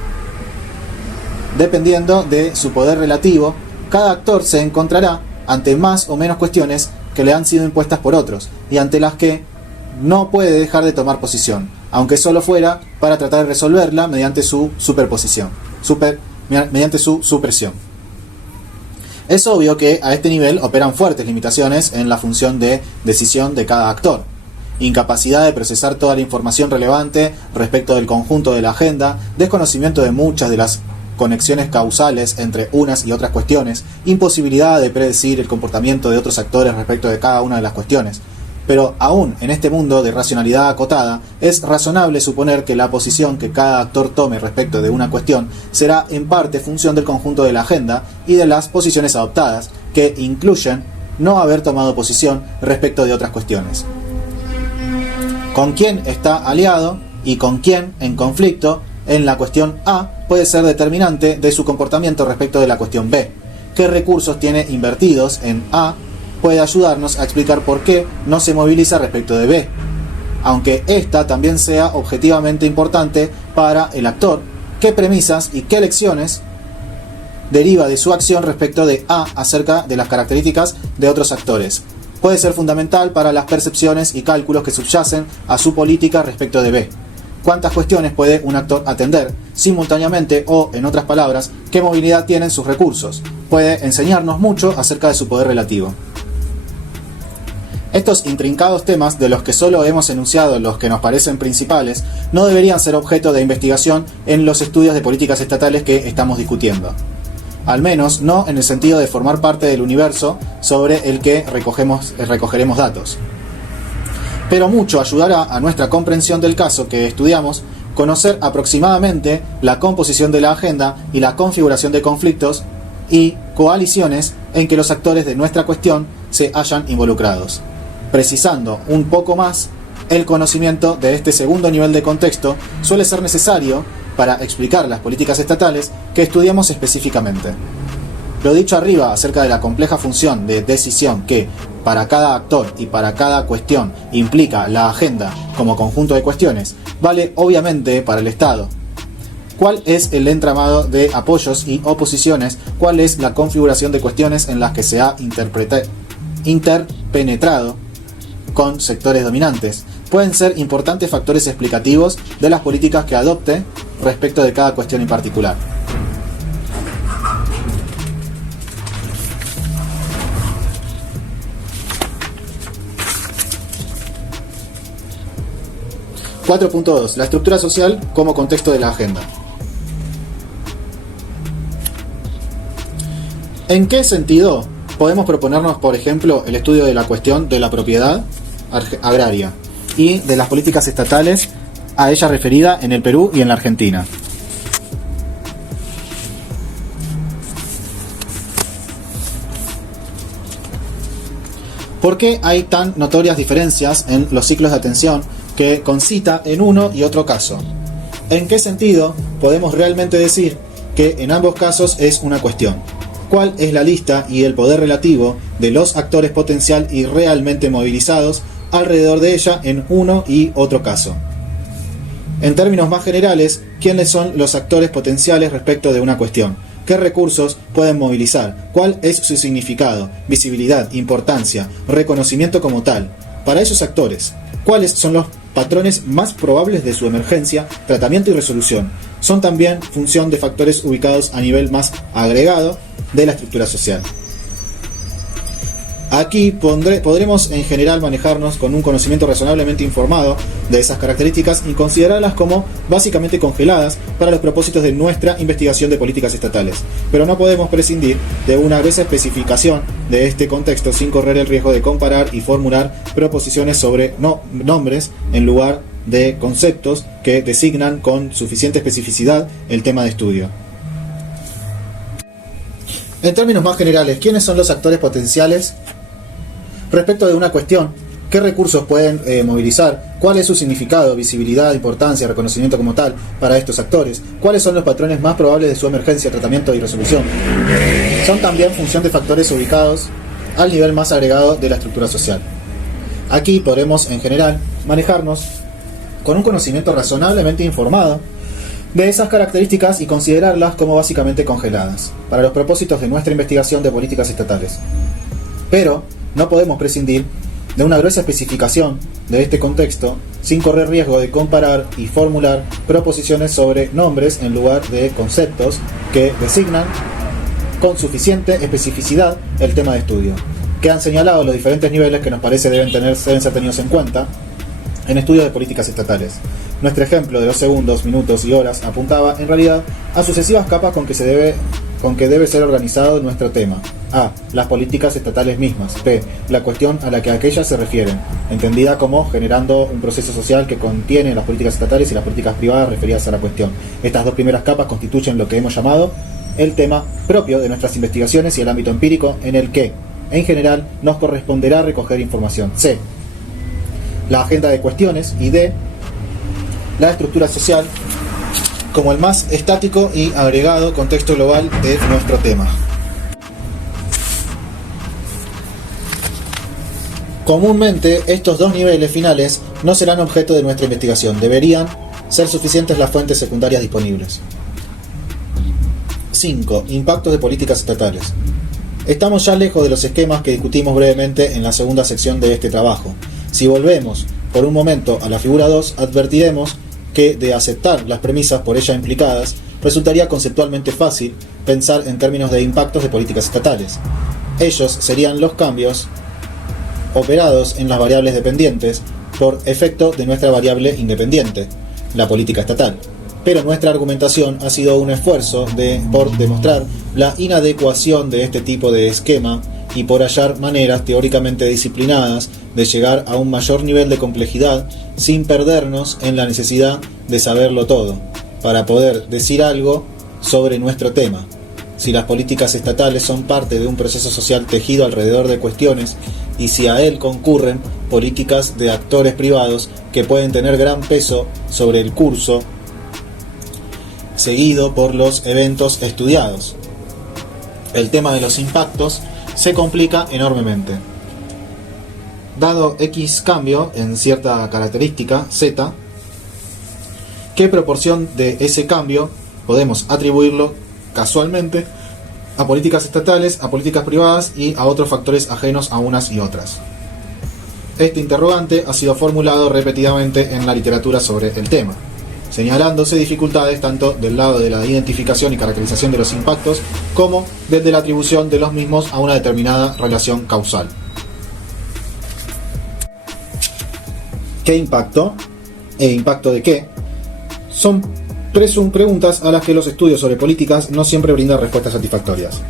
Dependiendo de su poder relativo, cada actor se encontrará ante más o menos cuestiones que le han sido impuestas por otros y ante las que no puede dejar de tomar posición, aunque solo fuera para tratar de resolverla mediante su mediante su supresión. Es obvio que a este nivel operan fuertes limitaciones en la función de decisión de cada actor. Incapacidad de procesar toda la información relevante respecto del conjunto de la agenda, desconocimiento de muchas de las conexiones causales entre unas y otras cuestiones, imposibilidad de predecir el comportamiento de otros actores respecto de cada una de las cuestiones. Pero aún en este mundo de racionalidad acotada, es razonable suponer que la posición que cada actor tome respecto de una cuestión será en parte función del conjunto de la agenda y de las posiciones adoptadas, que incluyen no haber tomado posición respecto de otras cuestiones. Con quién está aliado y con quién en conflicto en la cuestión A puede ser determinante de su comportamiento respecto de la cuestión B. ¿Qué recursos tiene invertidos en A? Puede ayudarnos a explicar por qué no se moviliza respecto de B, aunque esta también sea objetivamente importante para el actor, qué premisas y qué lecciones deriva de su acción respecto de A acerca de las características de otros actores. Puede ser fundamental para las percepciones y cálculos que subyacen a su política respecto de B. ¿Cuántas cuestiones puede un actor atender simultáneamente o, en otras palabras, qué movilidad tienen sus recursos? Puede enseñarnos mucho acerca de su poder relativo. Estos intrincados temas, de los que solo hemos enunciado los que nos parecen principales, no deberían ser objeto de investigación en los estudios de políticas estatales que estamos discutiendo. Al menos no en el sentido de formar parte del universo sobre el que recogeremos datos. Pero mucho ayudará a nuestra comprensión del caso que estudiamos conocer aproximadamente la composición de la agenda y la configuración de conflictos y coaliciones en que los actores de nuestra cuestión se hayan involucrados. Precisando un poco más, el conocimiento de este segundo nivel de contexto suele ser necesario para explicar las políticas estatales que estudiamos específicamente. Lo dicho arriba acerca de la compleja función de decisión que, para cada actor y para cada cuestión, implica la agenda como conjunto de cuestiones, vale obviamente para el Estado. ¿Cuál es el entramado de apoyos y oposiciones? ¿Cuál es la configuración de cuestiones en las que se ha interpenetrado con sectores dominantes? Pueden ser importantes factores explicativos de las políticas que adopte respecto de cada cuestión en particular. (4.2) La estructura social como contexto de la agenda. ¿En qué sentido podemos proponernos, por ejemplo, el estudio de la cuestión de la propiedad agraria y de las políticas estatales a ella referida en el Perú y en la Argentina? ¿Por qué hay tan notorias diferencias en los ciclos de atención que concita en uno y otro caso? ¿En qué sentido podemos realmente decir que en ambos casos es una cuestión? ¿Cuál es la lista y el poder relativo de los actores potencial y realmente movilizados alrededor de ella en uno y otro caso? En términos más generales, ¿quiénes son los actores potenciales respecto de una cuestión? ¿Qué recursos pueden movilizar? ¿Cuál es su significado, visibilidad, importancia, reconocimiento como tal? Para esos actores, ¿cuáles son los patrones más probables de su emergencia, tratamiento y resolución? Son también función de factores ubicados a nivel más agregado de la estructura social. Aquí podremos en general manejarnos con un conocimiento razonablemente informado de esas características y considerarlas como básicamente congeladas para los propósitos de nuestra investigación de políticas estatales. Pero no podemos prescindir de una gruesa especificación de este contexto sin correr el riesgo de comparar y formular proposiciones sobre nombres en lugar de conceptos que designan con suficiente especificidad el tema de estudio. En términos más generales, ¿quiénes son los actores potenciales respecto de una cuestión? ¿Qué recursos pueden movilizar? ¿Cuál es su significado, visibilidad, importancia, reconocimiento como tal para estos actores? ¿Cuáles son los patrones más probables de su emergencia, tratamiento y resolución? Son también función de factores ubicados al nivel más agregado de la estructura social. Aquí podremos, en general, manejarnos con un conocimiento razonablemente informado de esas características y considerarlas como básicamente congeladas, para los propósitos de nuestra investigación de políticas estatales. Pero no podemos prescindir de una gruesa especificación de este contexto sin correr riesgo de comparar y formular proposiciones sobre nombres en lugar de conceptos que designan con suficiente especificidad el tema de estudio, que han señalado los diferentes niveles que nos parece deben ser tenidos en cuenta en estudios de políticas estatales. Nuestro ejemplo de los segundos, minutos y horas apuntaba en realidad a sucesivas capas con que debe ser organizado nuestro tema. A. Las políticas estatales mismas. B. La cuestión a la que aquellas se refieren, entendida como generando un proceso social que contiene las políticas estatales y las políticas privadas referidas a la cuestión. Estas dos primeras capas constituyen lo que hemos llamado el tema propio de nuestras investigaciones y el ámbito empírico en el que, en general, nos corresponderá recoger información. C. La agenda de cuestiones. Y D. La estructura social como el más estático y agregado contexto global de nuestro tema. Comúnmente, estos dos niveles finales no serán objeto de nuestra investigación. Deberían ser suficientes las fuentes secundarias disponibles. 5. Impactos de políticas estatales. Estamos ya lejos de los esquemas que discutimos brevemente en la segunda sección de este trabajo. Si volvemos por un momento a la figura 2, advertiremos que, de aceptar las premisas por ella implicadas, resultaría conceptualmente fácil pensar en términos de impactos de políticas estatales. Ellos serían los cambios operados en las variables dependientes por efecto de nuestra variable independiente, la política estatal. Pero nuestra argumentación ha sido un esfuerzo por demostrar la inadecuación de este tipo de esquema y por hallar maneras teóricamente disciplinadas de llegar a un mayor nivel de complejidad sin perdernos en la necesidad de saberlo todo, para poder decir algo sobre nuestro tema. Si las políticas estatales son parte de un proceso social tejido alrededor de cuestiones y si a él concurren políticas de actores privados que pueden tener gran peso sobre el curso seguido por los eventos estudiados, el tema de los impactos se complica enormemente. Dado X cambio en cierta característica Z, ¿qué proporción de ese cambio podemos atribuirlo casualmente a políticas estatales, a políticas privadas y a otros factores ajenos a unas y otras? Este interrogante ha sido formulado repetidamente en la literatura sobre el tema, señalándose dificultades tanto del lado de la identificación y caracterización de los impactos como desde la atribución de los mismos a una determinada relación causal. ¿Qué impacto? ¿E impacto de qué? Son preguntas a las que los estudios sobre políticas no siempre brindan respuestas satisfactorias.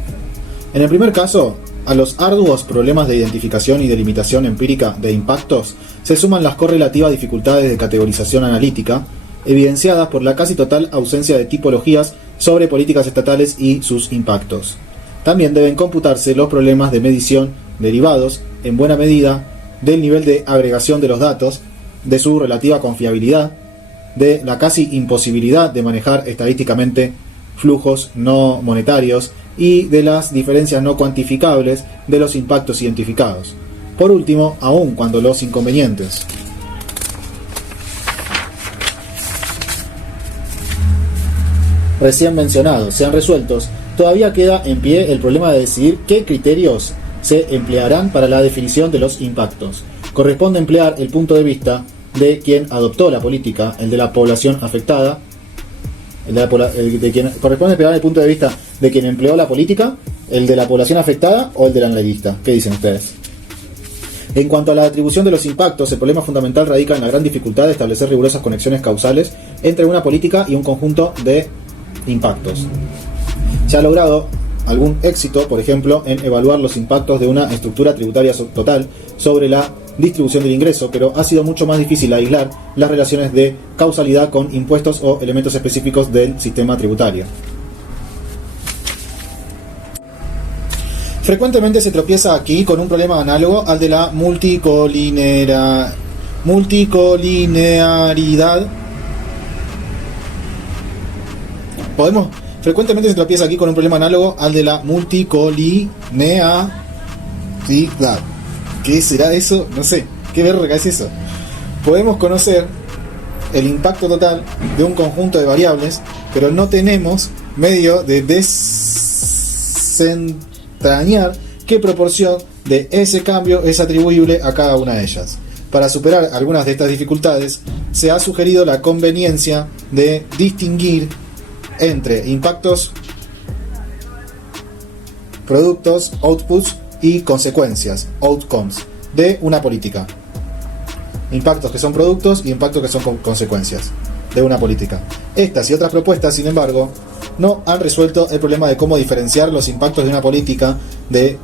En el primer caso, a los arduos problemas de identificación y delimitación empírica de impactos se suman las correlativas dificultades de categorización analítica, evidenciadas por la casi total ausencia de tipologías sobre políticas estatales y sus impactos. También deben computarse los problemas de medición derivados, en buena medida, del nivel de agregación de los datos, de su relativa confiabilidad, de la casi imposibilidad de manejar estadísticamente flujos no monetarios y de las diferencias no cuantificables de los impactos identificados. Por último, aun cuando los inconvenientes recién mencionados sean resueltos, todavía queda en pie el problema de decidir qué criterios se emplearán para la definición de los impactos. Corresponde emplear el punto de vista de quien adoptó la política, el de la población afectada, corresponde emplear el punto de vista de quien empleó la política, el de la población afectada o el del analista. ¿Qué dicen ustedes? En cuanto a la atribución de los impactos, el problema fundamental radica en la gran dificultad de establecer rigurosas conexiones causales entre una política y un conjunto de impactos. Se ha logrado algún éxito, por ejemplo, en evaluar los impactos de una estructura tributaria total sobre la distribución del ingreso, pero ha sido mucho más difícil aislar las relaciones de causalidad con impuestos o elementos específicos del sistema tributario. Frecuentemente se tropieza aquí con un problema análogo al de la multicolinearidad. Frecuentemente se tropieza aquí con un problema análogo al de la multicolinearidad. ¿Qué será eso? No sé. ¿Qué verga es eso? Podemos conocer el impacto total de un conjunto de variables, pero no tenemos medio de desentrañar qué proporción de ese cambio es atribuible a cada una de ellas. Para superar algunas de estas dificultades, se ha sugerido la conveniencia de distinguir entre impactos, productos, outputs y consecuencias, outcomes, de una política. Impactos que son productos y impactos que son consecuencias de una política. Estas y otras propuestas, sin embargo, no han resuelto el problema de cómo diferenciar los impactos de una política de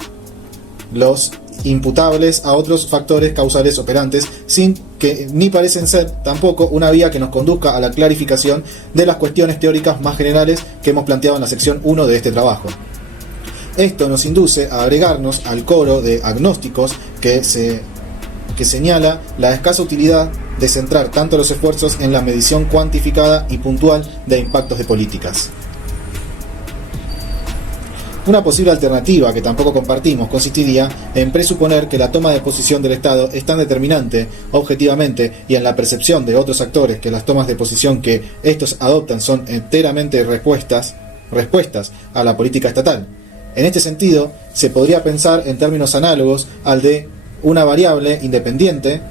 los imputables a otros factores causales operantes, sin que ni parecen ser tampoco una vía que nos conduzca a la clarificación de las cuestiones teóricas más generales que hemos planteado en la sección 1 de este trabajo. Esto nos induce a agregarnos al coro de agnósticos que señala la escasa utilidad de centrar tanto los esfuerzos en la medición cuantificada y puntual de impactos de políticas. Una posible alternativa que tampoco compartimos consistiría en presuponer que la toma de posición del Estado es tan determinante, objetivamente, y en la percepción de otros actores que las tomas de posición que estos adoptan son enteramente respuestas a la política estatal. En este sentido, se podría pensar en términos análogos al de una variable independiente,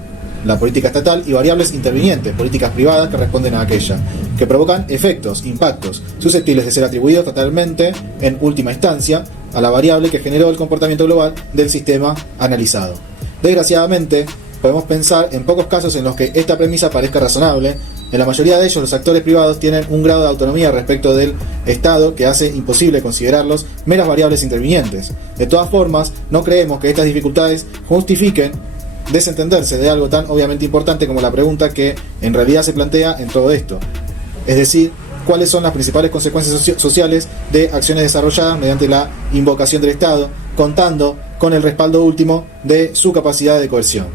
la política estatal, y variables intervinientes, políticas privadas que responden a aquella, que provocan efectos, impactos, susceptibles de ser atribuidos totalmente, en última instancia, a la variable que generó el comportamiento global del sistema analizado. Desgraciadamente, podemos pensar en pocos casos en los que esta premisa parezca razonable. En la mayoría de ellos, los actores privados tienen un grado de autonomía respecto del Estado que hace imposible considerarlos meras variables intervinientes. De todas formas, no creemos que estas dificultades justifiquen desentenderse de algo tan obviamente importante como la pregunta que en realidad se plantea en todo esto. Es decir, ¿cuáles son las principales consecuencias sociales de acciones desarrolladas mediante la invocación del Estado, contando con el respaldo último de su capacidad de coerción?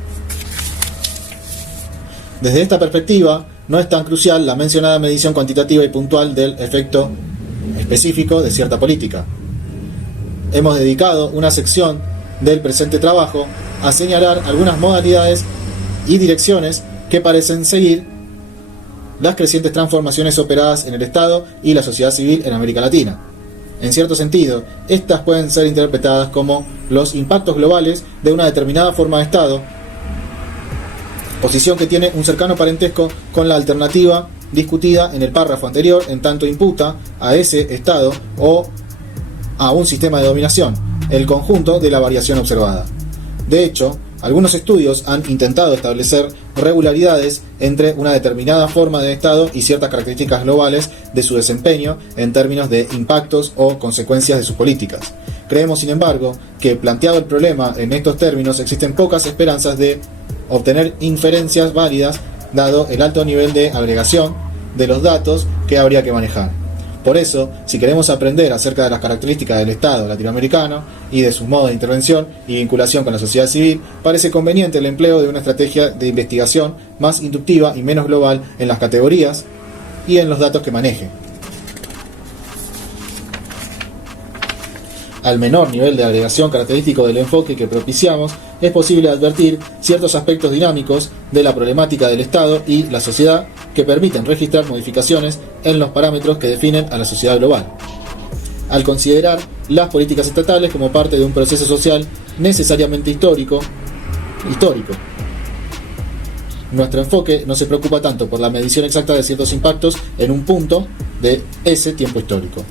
Desde esta perspectiva, no es tan crucial la mencionada medición cuantitativa y puntual del efecto específico de cierta política. Hemos dedicado una sección del presente trabajo a señalar algunas modalidades y direcciones que parecen seguir las crecientes transformaciones operadas en el Estado y la sociedad civil en América Latina. En cierto sentido, estas pueden ser interpretadas como los impactos globales de una determinada forma de Estado, posición que tiene un cercano parentesco con la alternativa discutida en el párrafo anterior, en tanto imputa a ese Estado o a un sistema de dominación el conjunto de la variación observada. De hecho, algunos estudios han intentado establecer regularidades entre una determinada forma de Estado y ciertas características globales de su desempeño en términos de impactos o consecuencias de sus políticas. Creemos, sin embargo, que planteado el problema en estos términos existen pocas esperanzas de obtener inferencias válidas dado el alto nivel de agregación de los datos que habría que manejar. Por eso, si queremos aprender acerca de las características del Estado latinoamericano y de sus modos de intervención y vinculación con la sociedad civil, parece conveniente el empleo de una estrategia de investigación más inductiva y menos global en las categorías y en los datos que maneje. Al menor nivel de agregación característico del enfoque que propiciamos, es posible advertir ciertos aspectos dinámicos de la problemática del Estado y la sociedad que permiten registrar modificaciones en los parámetros que definen a la sociedad global. Al considerar las políticas estatales como parte de un proceso social necesariamente histórico, nuestro enfoque no se preocupa tanto por la medición exacta de ciertos impactos en un punto de ese tiempo histórico.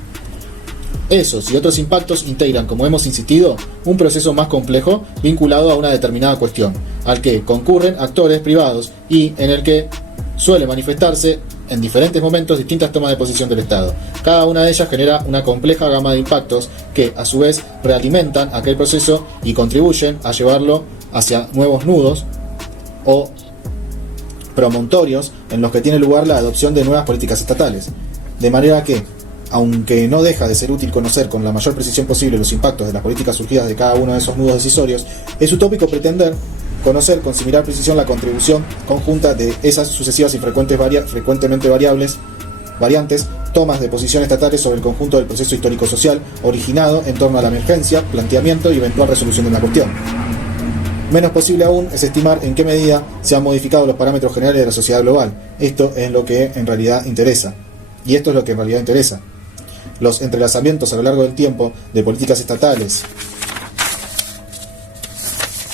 Esos y otros impactos integran, como hemos insistido, un proceso más complejo vinculado a una determinada cuestión, al que concurren actores privados y en el que suele manifestarse en diferentes momentos distintas tomas de posición del Estado. Cada una de ellas genera una compleja gama de impactos que, a su vez, realimentan aquel proceso y contribuyen a llevarlo hacia nuevos nudos o promontorios en los que tiene lugar la adopción de nuevas políticas estatales. De manera que, aunque no deja de ser útil conocer con la mayor precisión posible los impactos de las políticas surgidas de cada uno de esos nudos decisorios, es utópico pretender conocer con similar precisión la contribución conjunta de esas sucesivas y frecuentemente variantes tomas de posición estatales sobre el conjunto del proceso histórico-social originado en torno a la emergencia, planteamiento y eventual resolución de una cuestión. Menos posible aún es estimar en qué medida se han modificado los parámetros generales de la sociedad global. Esto es lo que en realidad interesa. Y esto es lo que en realidad interesa. Los entrelazamientos a lo largo del tiempo de políticas estatales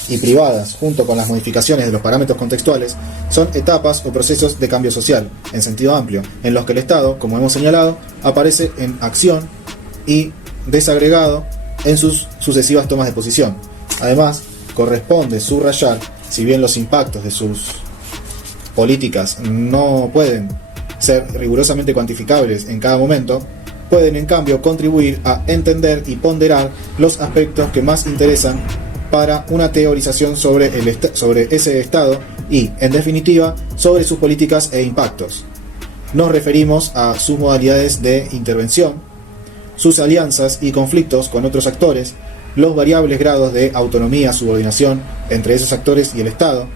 y privadas, junto con las modificaciones de los parámetros contextuales, son etapas o procesos de cambio social, en sentido amplio, en los que el Estado, como hemos señalado, aparece en acción y desagregado en sus sucesivas tomas de posición. Además, corresponde subrayar, si bien los impactos de sus políticas no pueden ser rigurosamente cuantificables en cada momento, pueden en cambio contribuir a entender y ponderar los aspectos que más interesan para una teorización sobre ese Estado y, en definitiva, sobre sus políticas e impactos. Nos referimos a sus modalidades de intervención, sus alianzas y conflictos con otros actores, los variables grados de autonomía, subordinación entre esos actores y el Estado,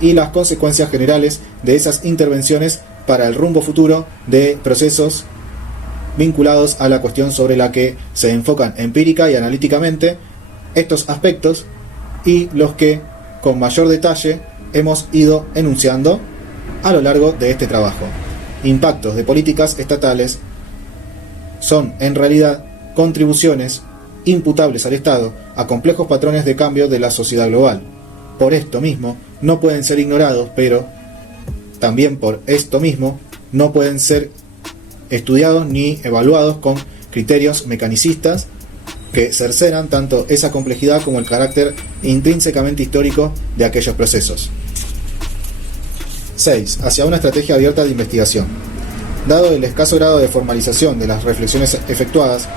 y las consecuencias generales de esas intervenciones para el rumbo futuro de procesos vinculados a la cuestión sobre la que se enfocan empírica y analíticamente estos aspectos y los que con mayor detalle hemos ido enunciando a lo largo de este trabajo. Impactos de políticas estatales son en realidad contribuciones imputables al Estado a complejos patrones de cambio de la sociedad global. Por esto mismo no pueden ser ignorados, pero también por esto mismo no pueden ser estudiados ni evaluados con criterios mecanicistas que cercenan tanto esa complejidad como el carácter intrínsecamente histórico de aquellos procesos. 6. Hacia una estrategia abierta de investigación. Dado el escaso grado de formalización de las reflexiones efectuadas,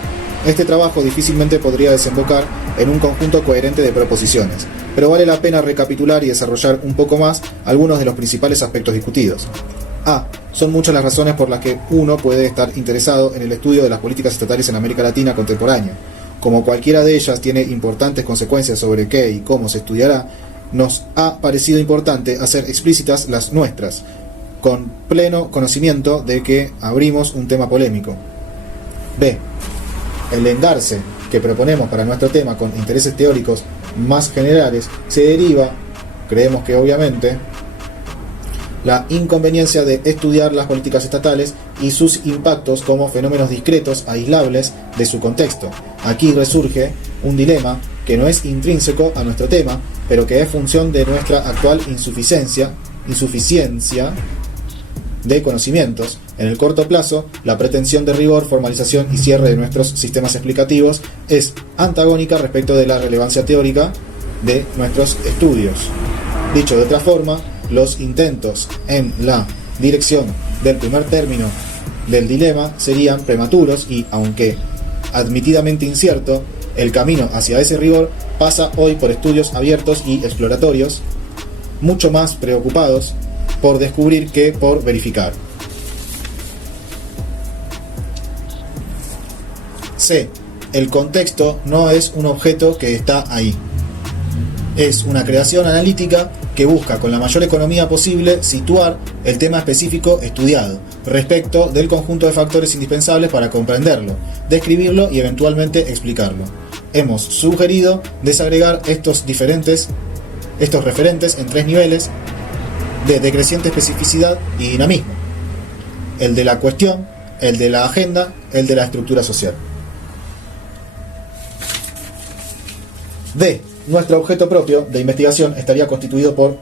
este trabajo difícilmente podría desembocar en un conjunto coherente de proposiciones, pero vale la pena recapitular y desarrollar un poco más algunos de los principales aspectos discutidos. A. Son muchas las razones por las que uno puede estar interesado en el estudio de las políticas estatales en América Latina contemporánea. Como cualquiera de ellas tiene importantes consecuencias sobre qué y cómo se estudiará, nos ha parecido importante hacer explícitas las nuestras, con pleno conocimiento de que abrimos un tema polémico. B. El engarce que proponemos para nuestro tema con intereses teóricos más generales se deriva, creemos que obviamente, la inconveniencia de estudiar las políticas estatales y sus impactos como fenómenos discretos, aislables de su contexto. Aquí resurge un dilema que no es intrínseco a nuestro tema, pero que es función de nuestra actual insuficiencia de conocimientos. En el corto plazo, la pretensión de rigor, formalización y cierre de nuestros sistemas explicativos es antagónica respecto de la relevancia teórica de nuestros estudios. Dicho de otra forma, los intentos en la dirección del primer término del dilema serían prematuros y, aunque admitidamente incierto, el camino hacia ese rigor pasa hoy por estudios abiertos y exploratorios, mucho más preocupados por descubrir que por verificar. C. El contexto no es un objeto que está ahí. Es una creación analítica que busca con la mayor economía posible situar el tema específico estudiado respecto del conjunto de factores indispensables para comprenderlo, describirlo y eventualmente explicarlo. Hemos sugerido desagregar estos referentes en 3 niveles de decreciente especificidad y dinamismo: el de la cuestión, el de la agenda, el de la estructura social. D. Nuestro objeto propio de investigación estaría constituido por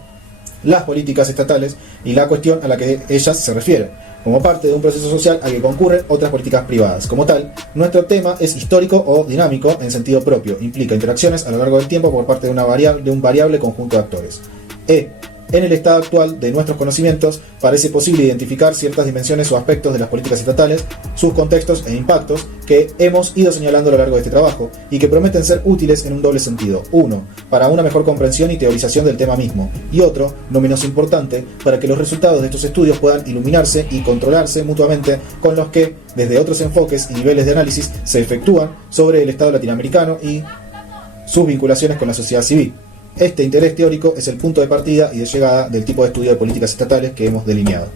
las políticas estatales y la cuestión a la que ellas se refieren. Como parte de un proceso social al que concurren otras políticas privadas. Como tal, nuestro tema es histórico o dinámico en sentido propio. Implica interacciones a lo largo del tiempo por parte de un variable conjunto de actores. E. En el estado actual de nuestros conocimientos, parece posible identificar ciertas dimensiones o aspectos de las políticas estatales, sus contextos e impactos, que hemos ido señalando a lo largo de este trabajo, y que prometen ser útiles en un doble sentido. Uno, para una mejor comprensión y teorización del tema mismo, y otro, no menos importante, para que los resultados de estos estudios puedan iluminarse y controlarse mutuamente con los que, desde otros enfoques y niveles de análisis, se efectúan sobre el Estado latinoamericano y sus vinculaciones con la sociedad civil. Este interés teórico es el punto de partida y de llegada del tipo de estudio de políticas estatales que hemos delineado.